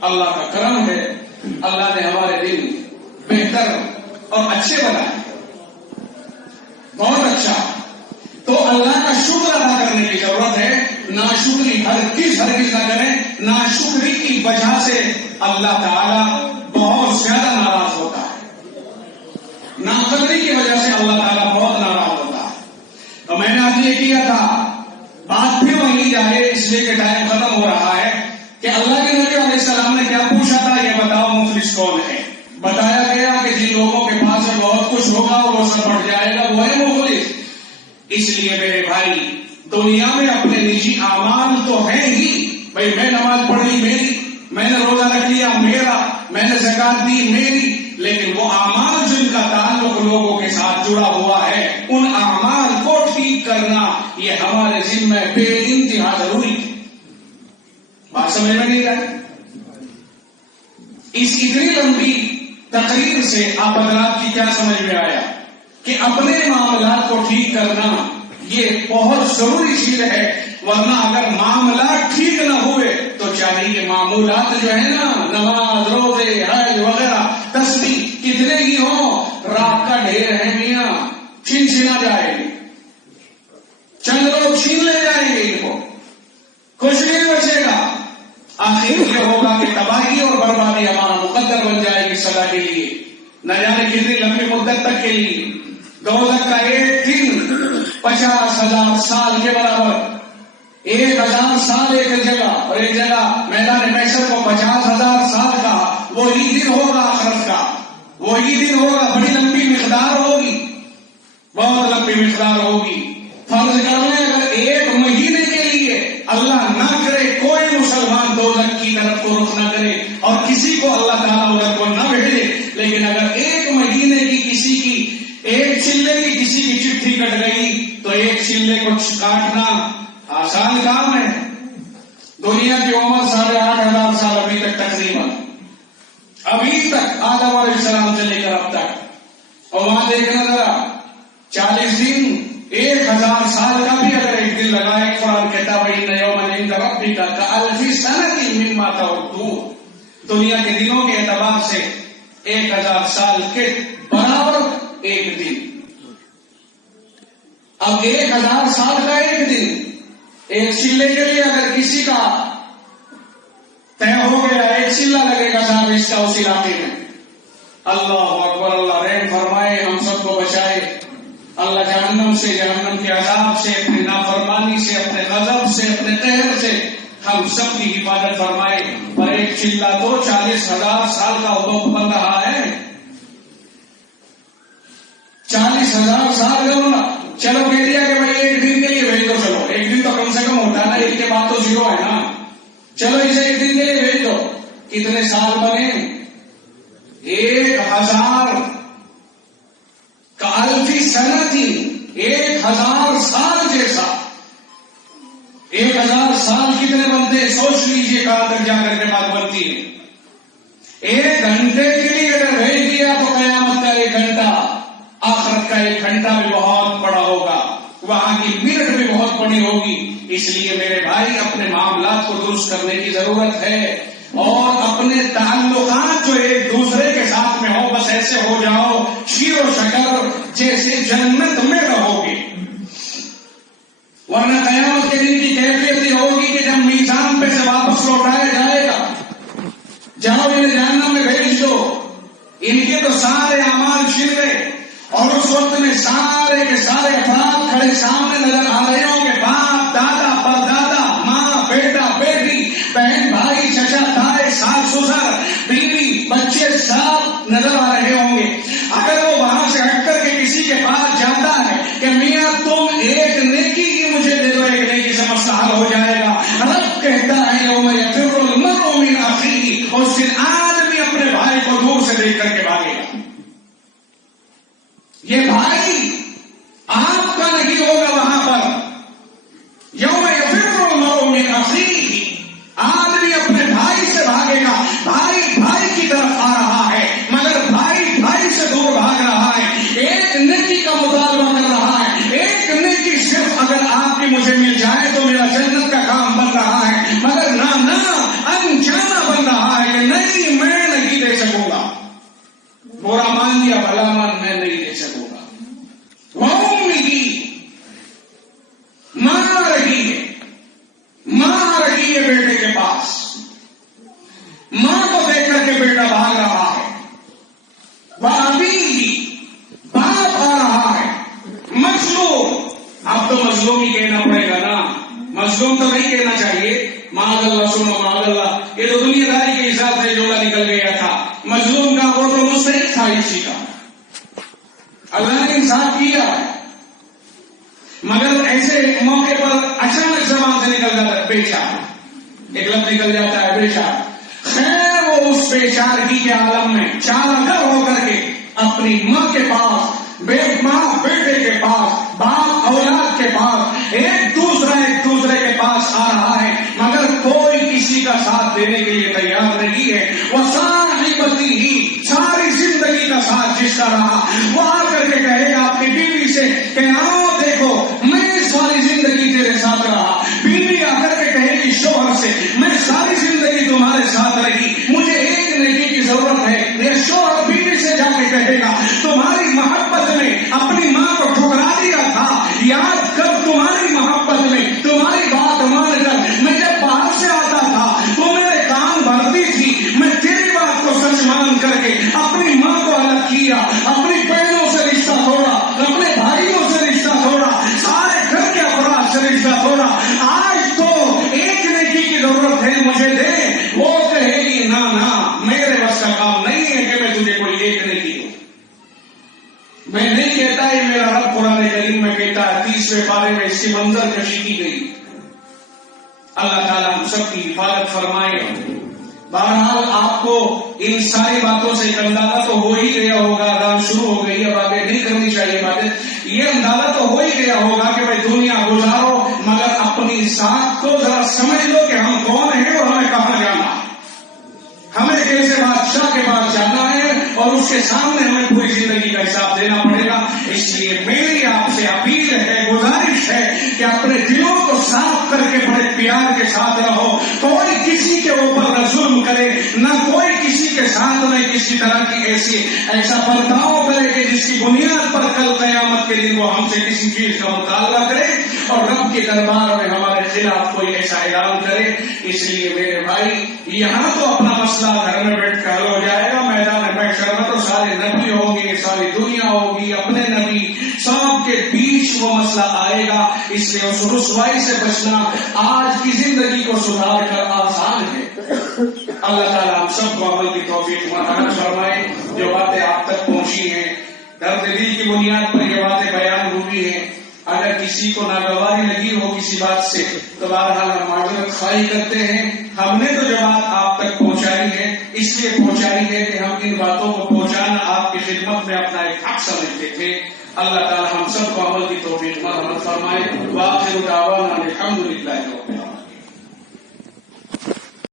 اللہ کا کرم ہے، اللہ نے ہمارے دن بہتر اور اچھے بنائے، بہت اچھا۔ تو اللہ کا شکر ادا کرنے کی ضرورت ہے، ناشکری ہرگز نہ کریں۔ ناشکری کی وجہ سے اللہ تعالیٰ بہت زیادہ ناراض ہوتا ہے، ناقدری کی وجہ سے اللہ تعالیٰ بہت ناراض ہوتا ہے۔ تو میں نے آج یہ کیا تھا، بات بھی وہیں جائے اس لیے کہ ٹائم ختم ہو رہا ہے، کہ اللہ کے نبی علیہ السلام نے کیا پوچھا تھا، یہ بتاؤ مفلس کون ہے؟ بتایا گیا کہ جن لوگوں کے پاس بہت کچھ ہوگا اور وہ سب بڑھ جائے گا وہ ہے مفلس۔ اس لیے میرے بھائی، دنیا میں اپنے نجی اعمال تو ہیں ہی، بھائی میں نماز پڑھی میری، میں نے روزہ رکھ لیا میرا، میں نے زکات دی میری، لیکن وہ اعمال جن کا تعلق لوگوں کے ساتھ جڑا ہوا ہے، ان اعمال کو ٹھیک کرنا یہ ہمارے ذمہ بے انتہا ضروری ہے۔ بات سمجھ میں نہیں آئی؟ اس اتنی لمبی تقریر سے آپ حضرات کی کیا سمجھ میں آیا کہ اپنے معاملات کو ٹھیک کرنا یہ بہت ضروری چیز ہے، ورنہ اگر معاملات ٹھیک نہ ہوئے تو چاہیے معمولات جو ہے نا، نماز روزے حج وغیرہ تسبیح کتنے ہی ہوں، رات کا ڈھیر ہے میاں، چھنا جائے گی، چند لوگ چھین لے جائیں گے، ان کو کچھ نہیں بچے گا۔ آخر یہ ہوگا کہ تباہی اور بربادی ہمارا مقدر بن جائے گی سدا کے لیے، نہ جانے کتنی لمبی مدت تک کے لیے۔ دوزخ کا ایک دن 50,000 سال کے برابر، 1,000 سال ایک جگہ، اور ایک جگہ میدان محشر کو 50,000 سال کا وہی دن ہوگا، آخرت کا وہی دن ہوگا، بڑی لمبی مقدار ہوگی، بہت لمبی مقدار ہوگی۔ فرض کر لیں اگر 1 مہینے کے لیے اللہ نہ کرے کوئی مسلمان دوزخ کی طرف کو رخ نہ کرے اور کسی کو اللہ تعالیٰ ادھر کو نہ بھیجے، لیکن اگر 1 مہینے کی کسی کی ایک چلے کی کسی کی چٹھی کٹ گئی تو ایک چلے کو کاٹنا آسان کام ہے۔ دنیا کی عمر 8,500 سال ابھی تک تقریباً، ابھی تک آدم علیہ السلام سے لے کر اب تک، اور وہاں دیکھنا ذرا 40 دن 1,000 سال کا بھی اگر ایک دن لگائے، قرآن کہتا ہے ان یوما عند ربک کألف سنۃ مما تعدون، دنیا کے دنوں کے اعتبار سے 1,000 سال کے برابر ایک دن۔ اب 1,000 سال کا ایک دن، ایک چلے کے لیے اگر کسی کا طے ہو گیا، ایک چلا لگے گا صاحب اس کا اس علاقے میں، اللہ اکبر، اللہ رحم فرمائے، ہم سب کو بچائے، اللہ جہنم سے، جہنم کے عذاب سے، اپنی نافرمانی سے، اپنے غضب سے، اپنے قہر سے ہم سب کی حفاظت فرمائے۔ پر ایک چلا تو 40,000 سال کا وقت بن رہا ہے، 40,000 سال کا ہونا، چلو کہہ دیا کہ بھائی ایک دن کے لیے بھیج دو، چلو ایک دن تو کم سے کم ہوتا ہے نا، ایک کے بعد تو 0 ہے نا، چلو اسے ایک دن کے لیے بھیج دو. کتنے سال بنے؟ 1000 کالفی سنتی، 1000 سال جیسا. 1000 سال کتنے بنتے ہیں سوچ لیجئے، کہاں تک جا کر کے بات بنتی ہے. 1 گھنٹے کے لیے اگر بھیج دیا تو قیامت کا 1 گھنٹہ، آخرت کا 1 گھنٹہ بھی بہت بڑا ہوگا، وہاں کی منٹ بھی بہت بڑی ہوگی. اس لیے میرے بھائی اپنے معاملات کو درست کرنے کی ضرورت ہے، اور اپنے تعلقات جو ایک دوسرے کے ساتھ میں ہو، بس ایسے ہو جاؤ شیر و شکر جیسے جنت میں رہو گے. ورنہ قیامت کے دن کی کیفیت یہ ہوگی کہ جب میزان پہ سے واپس لوٹایا جائے گا، جاؤ انہیں جہنم میں بھیج دو، ان کے تو سارے اعمال چھن گئے، اور اس وقت میں سارے کے سارے افراد کھڑے سامنے نظر آ رہے ہوں گے، باپ دادا پردادا، ماں بیٹا بیٹی، بہن بھائی چچا تائے ساس سسر بیوی بچے سب نظر آ رہے ہوں گے. اگر وہ وہاں سے ہٹ کر کے کسی کے پاس جاتا ہے کہ میاں تم ایک نیکی کی مجھے دے دو، ایک نیکی سے مسئلہ حل ہو جائے گا. رب کہتا ہے یوم یفر المرء من اخیہ، اس دن آدمی اپنے بھائی کو دور سے دیکھ کر کے بھاگے گا. یہ بھائی آپ کا نہیں ہوگا وہاں پر. یوم یفر المرء من اخیہ، آدمی اپنے بھائی سے بھاگے گا. بھائی بھائی کی طرف آ رہا ہے، مگر بھائی بھائی سے دور بھاگ رہا ہے. ایک نیکی کا مطالبہ کر رہا ہے، ایک نیکی صرف اگر آپ کی مجھے مل جائے تو میرا جنت کا کام بن رہا ہے، مگر نہ انجانا بن رہا ہے کہ نہیں میں نہیں دے سکوں گا. برا مان یا بھلا مان، میں نہیں دے سکوں گا. وہ ماں رہی ہے بیٹے کے پاس، ماں کو دیکھ کر کے بیٹا بھاگ رہا ہے. وہ ابھی باپ آ رہا ہے. مظلوم، اب تو مظلوم ہی کہنا پڑے گا نا، مظلوم تو نہیں کہنا چاہیے. معاذ اللہ سنو معاذ اللہ، یہ تو دنیا داری کے حساب سے جملہ نکل گیا تھا. مظلوم کا وہ تو مستحق تھا اسی کا، اللہ نے انصاف کیا، مگر ایسے موقع پر اچانک زبان سے نکل جاتا ہے بیچارہ، ایک لفظ نکل جاتا ہے بیچارہ. خیر وہ اس بیچارگی کے عالم میں چارگر ہو کر کے اپنی ماں کے پاس، ماں بیٹے کے پاس، باپ اولاد کے پاس، ایک دوسرے کے پاس آ رہا ہے، مگر کوئی کسی کا ساتھ دینے کے لیے تیار نہیں ہے. وہ صاحبتی ہی ساری زندگی کا ساتھ جس کا رہا، وہ آ کر کے کہے گا اپنی بیوی سے کہ آؤ دیکھو میں ساری زندگی تیرے ساتھ رہا. بیوی آ کر کے کہے گی شوہر سے میں ساری زندگی تمہارے ساتھ رہی، مجھے ایک نیکی کی ضرورت ہے. یہ شوہر بیوی سے جا کے کہے گا تمہاری محبت میں اپنی ماں کو ٹھکرا دیا تھا، یاد کر تمہاری محبت میں تمہاری بات مان کر میں جب باہر سے آتا تھا تو میرے کان بھرتی تھی، میں تیری بات کو سچ مان کر کے اپنی ماں کو الگ کیا، اپنی بہنوں سے رشتہ توڑا، اپنے بھائیوں سے رشتہ توڑا، سارے گھر کے افراد سے رشتہ توڑا. آج تو ایک نیکی کی ضرورت ہے مجھے دے. وہ کہے گی نہ میرے بس کا کام نہیں ہے کہ میں تجھے کوئی ایک نیکی دوں. میں نہیں کہتا، یہ میرا رب قرآن کریم میں کہتا ہے. 30ویں پارے میں اس کی منظر کشی کی گئی. اللہ تعالیٰ ہم سب کی حفاظت فرمائے. بہرحال آپ کو ان ساری باتوں سے ایک اندازہ تو ہو ہی گیا ہوگا، اذان شروع ہو گئی، اب آگے نہیں کرنی چاہیے باتیں. یہ اندازہ تو ہو ہی گیا ہوگا کہ بھائی دنیا گزارو، مگر اپنی ذات کو ذرا سمجھ لو کہ ہم کون ہیں اور ہمیں کہاں جانا ہے. ہمیں کیسے بادشاہ کے پاس جانا ہے اور اس کے سامنے ہمیں پوری زندگی کا حساب دینا پڑے گا. اس لیے میری آپ سے اپیل ہے، گزارش ہے کہ اپنے دلوں کو صاف کر کے بڑے پیار کے ساتھ رہو. کوئی کسی کے اوپر نہ ظلم کرے، نہ کوئی کسی کے ساتھ میں کسی طرح کی ایسا برتاؤ کرے کہ جس کی بنیاد پر کل قیامت کے دن وہ ہم سے کسی چیز کا مطالبہ کرے اور رب کے دربار میں ہمارے خلاف کوئی ایسا اعلان کرے. اس لیے میرے بھائی یہاں تو اپنا مسئلہ گھر میں بیٹھ کر حل ہو جائے گا، میدان محشر میں تو سارے نبی ہوں گے، ساری دنیا ہوگی، اپنے نبی سب کے بیچ وہ مسئلہ آئے گا. اس لیے اس رسوائی سے بچنا آج کی زندگی کو سدھار کر آسان ہے. اللہ تعالیٰ ہم سب کو عمل کی توفیق عطا فرمائے. جو باتیں آپ تک پہنچی ہیں، درد دل کی بنیاد پر یہ باتیں بیان ہوئی ہیں، اگر کسی کو ناگواری لگی ہو کسی بات سے تو بہرحال ہم معذرت خواہی کرتے ہیں. ہم نے تو جماعت آپ تک پہنچائی ہے، اس لیے پہنچائی ہے کہ ہم ان باتوں کو پہنچانا آپ کی خدمت میں اپنا ایک حق سمجھتے تھے. اللہ تعالی ہم سب کو عمل کی توفیق مرحمت فرمائے. وآخر دعوانا الحمدللہ.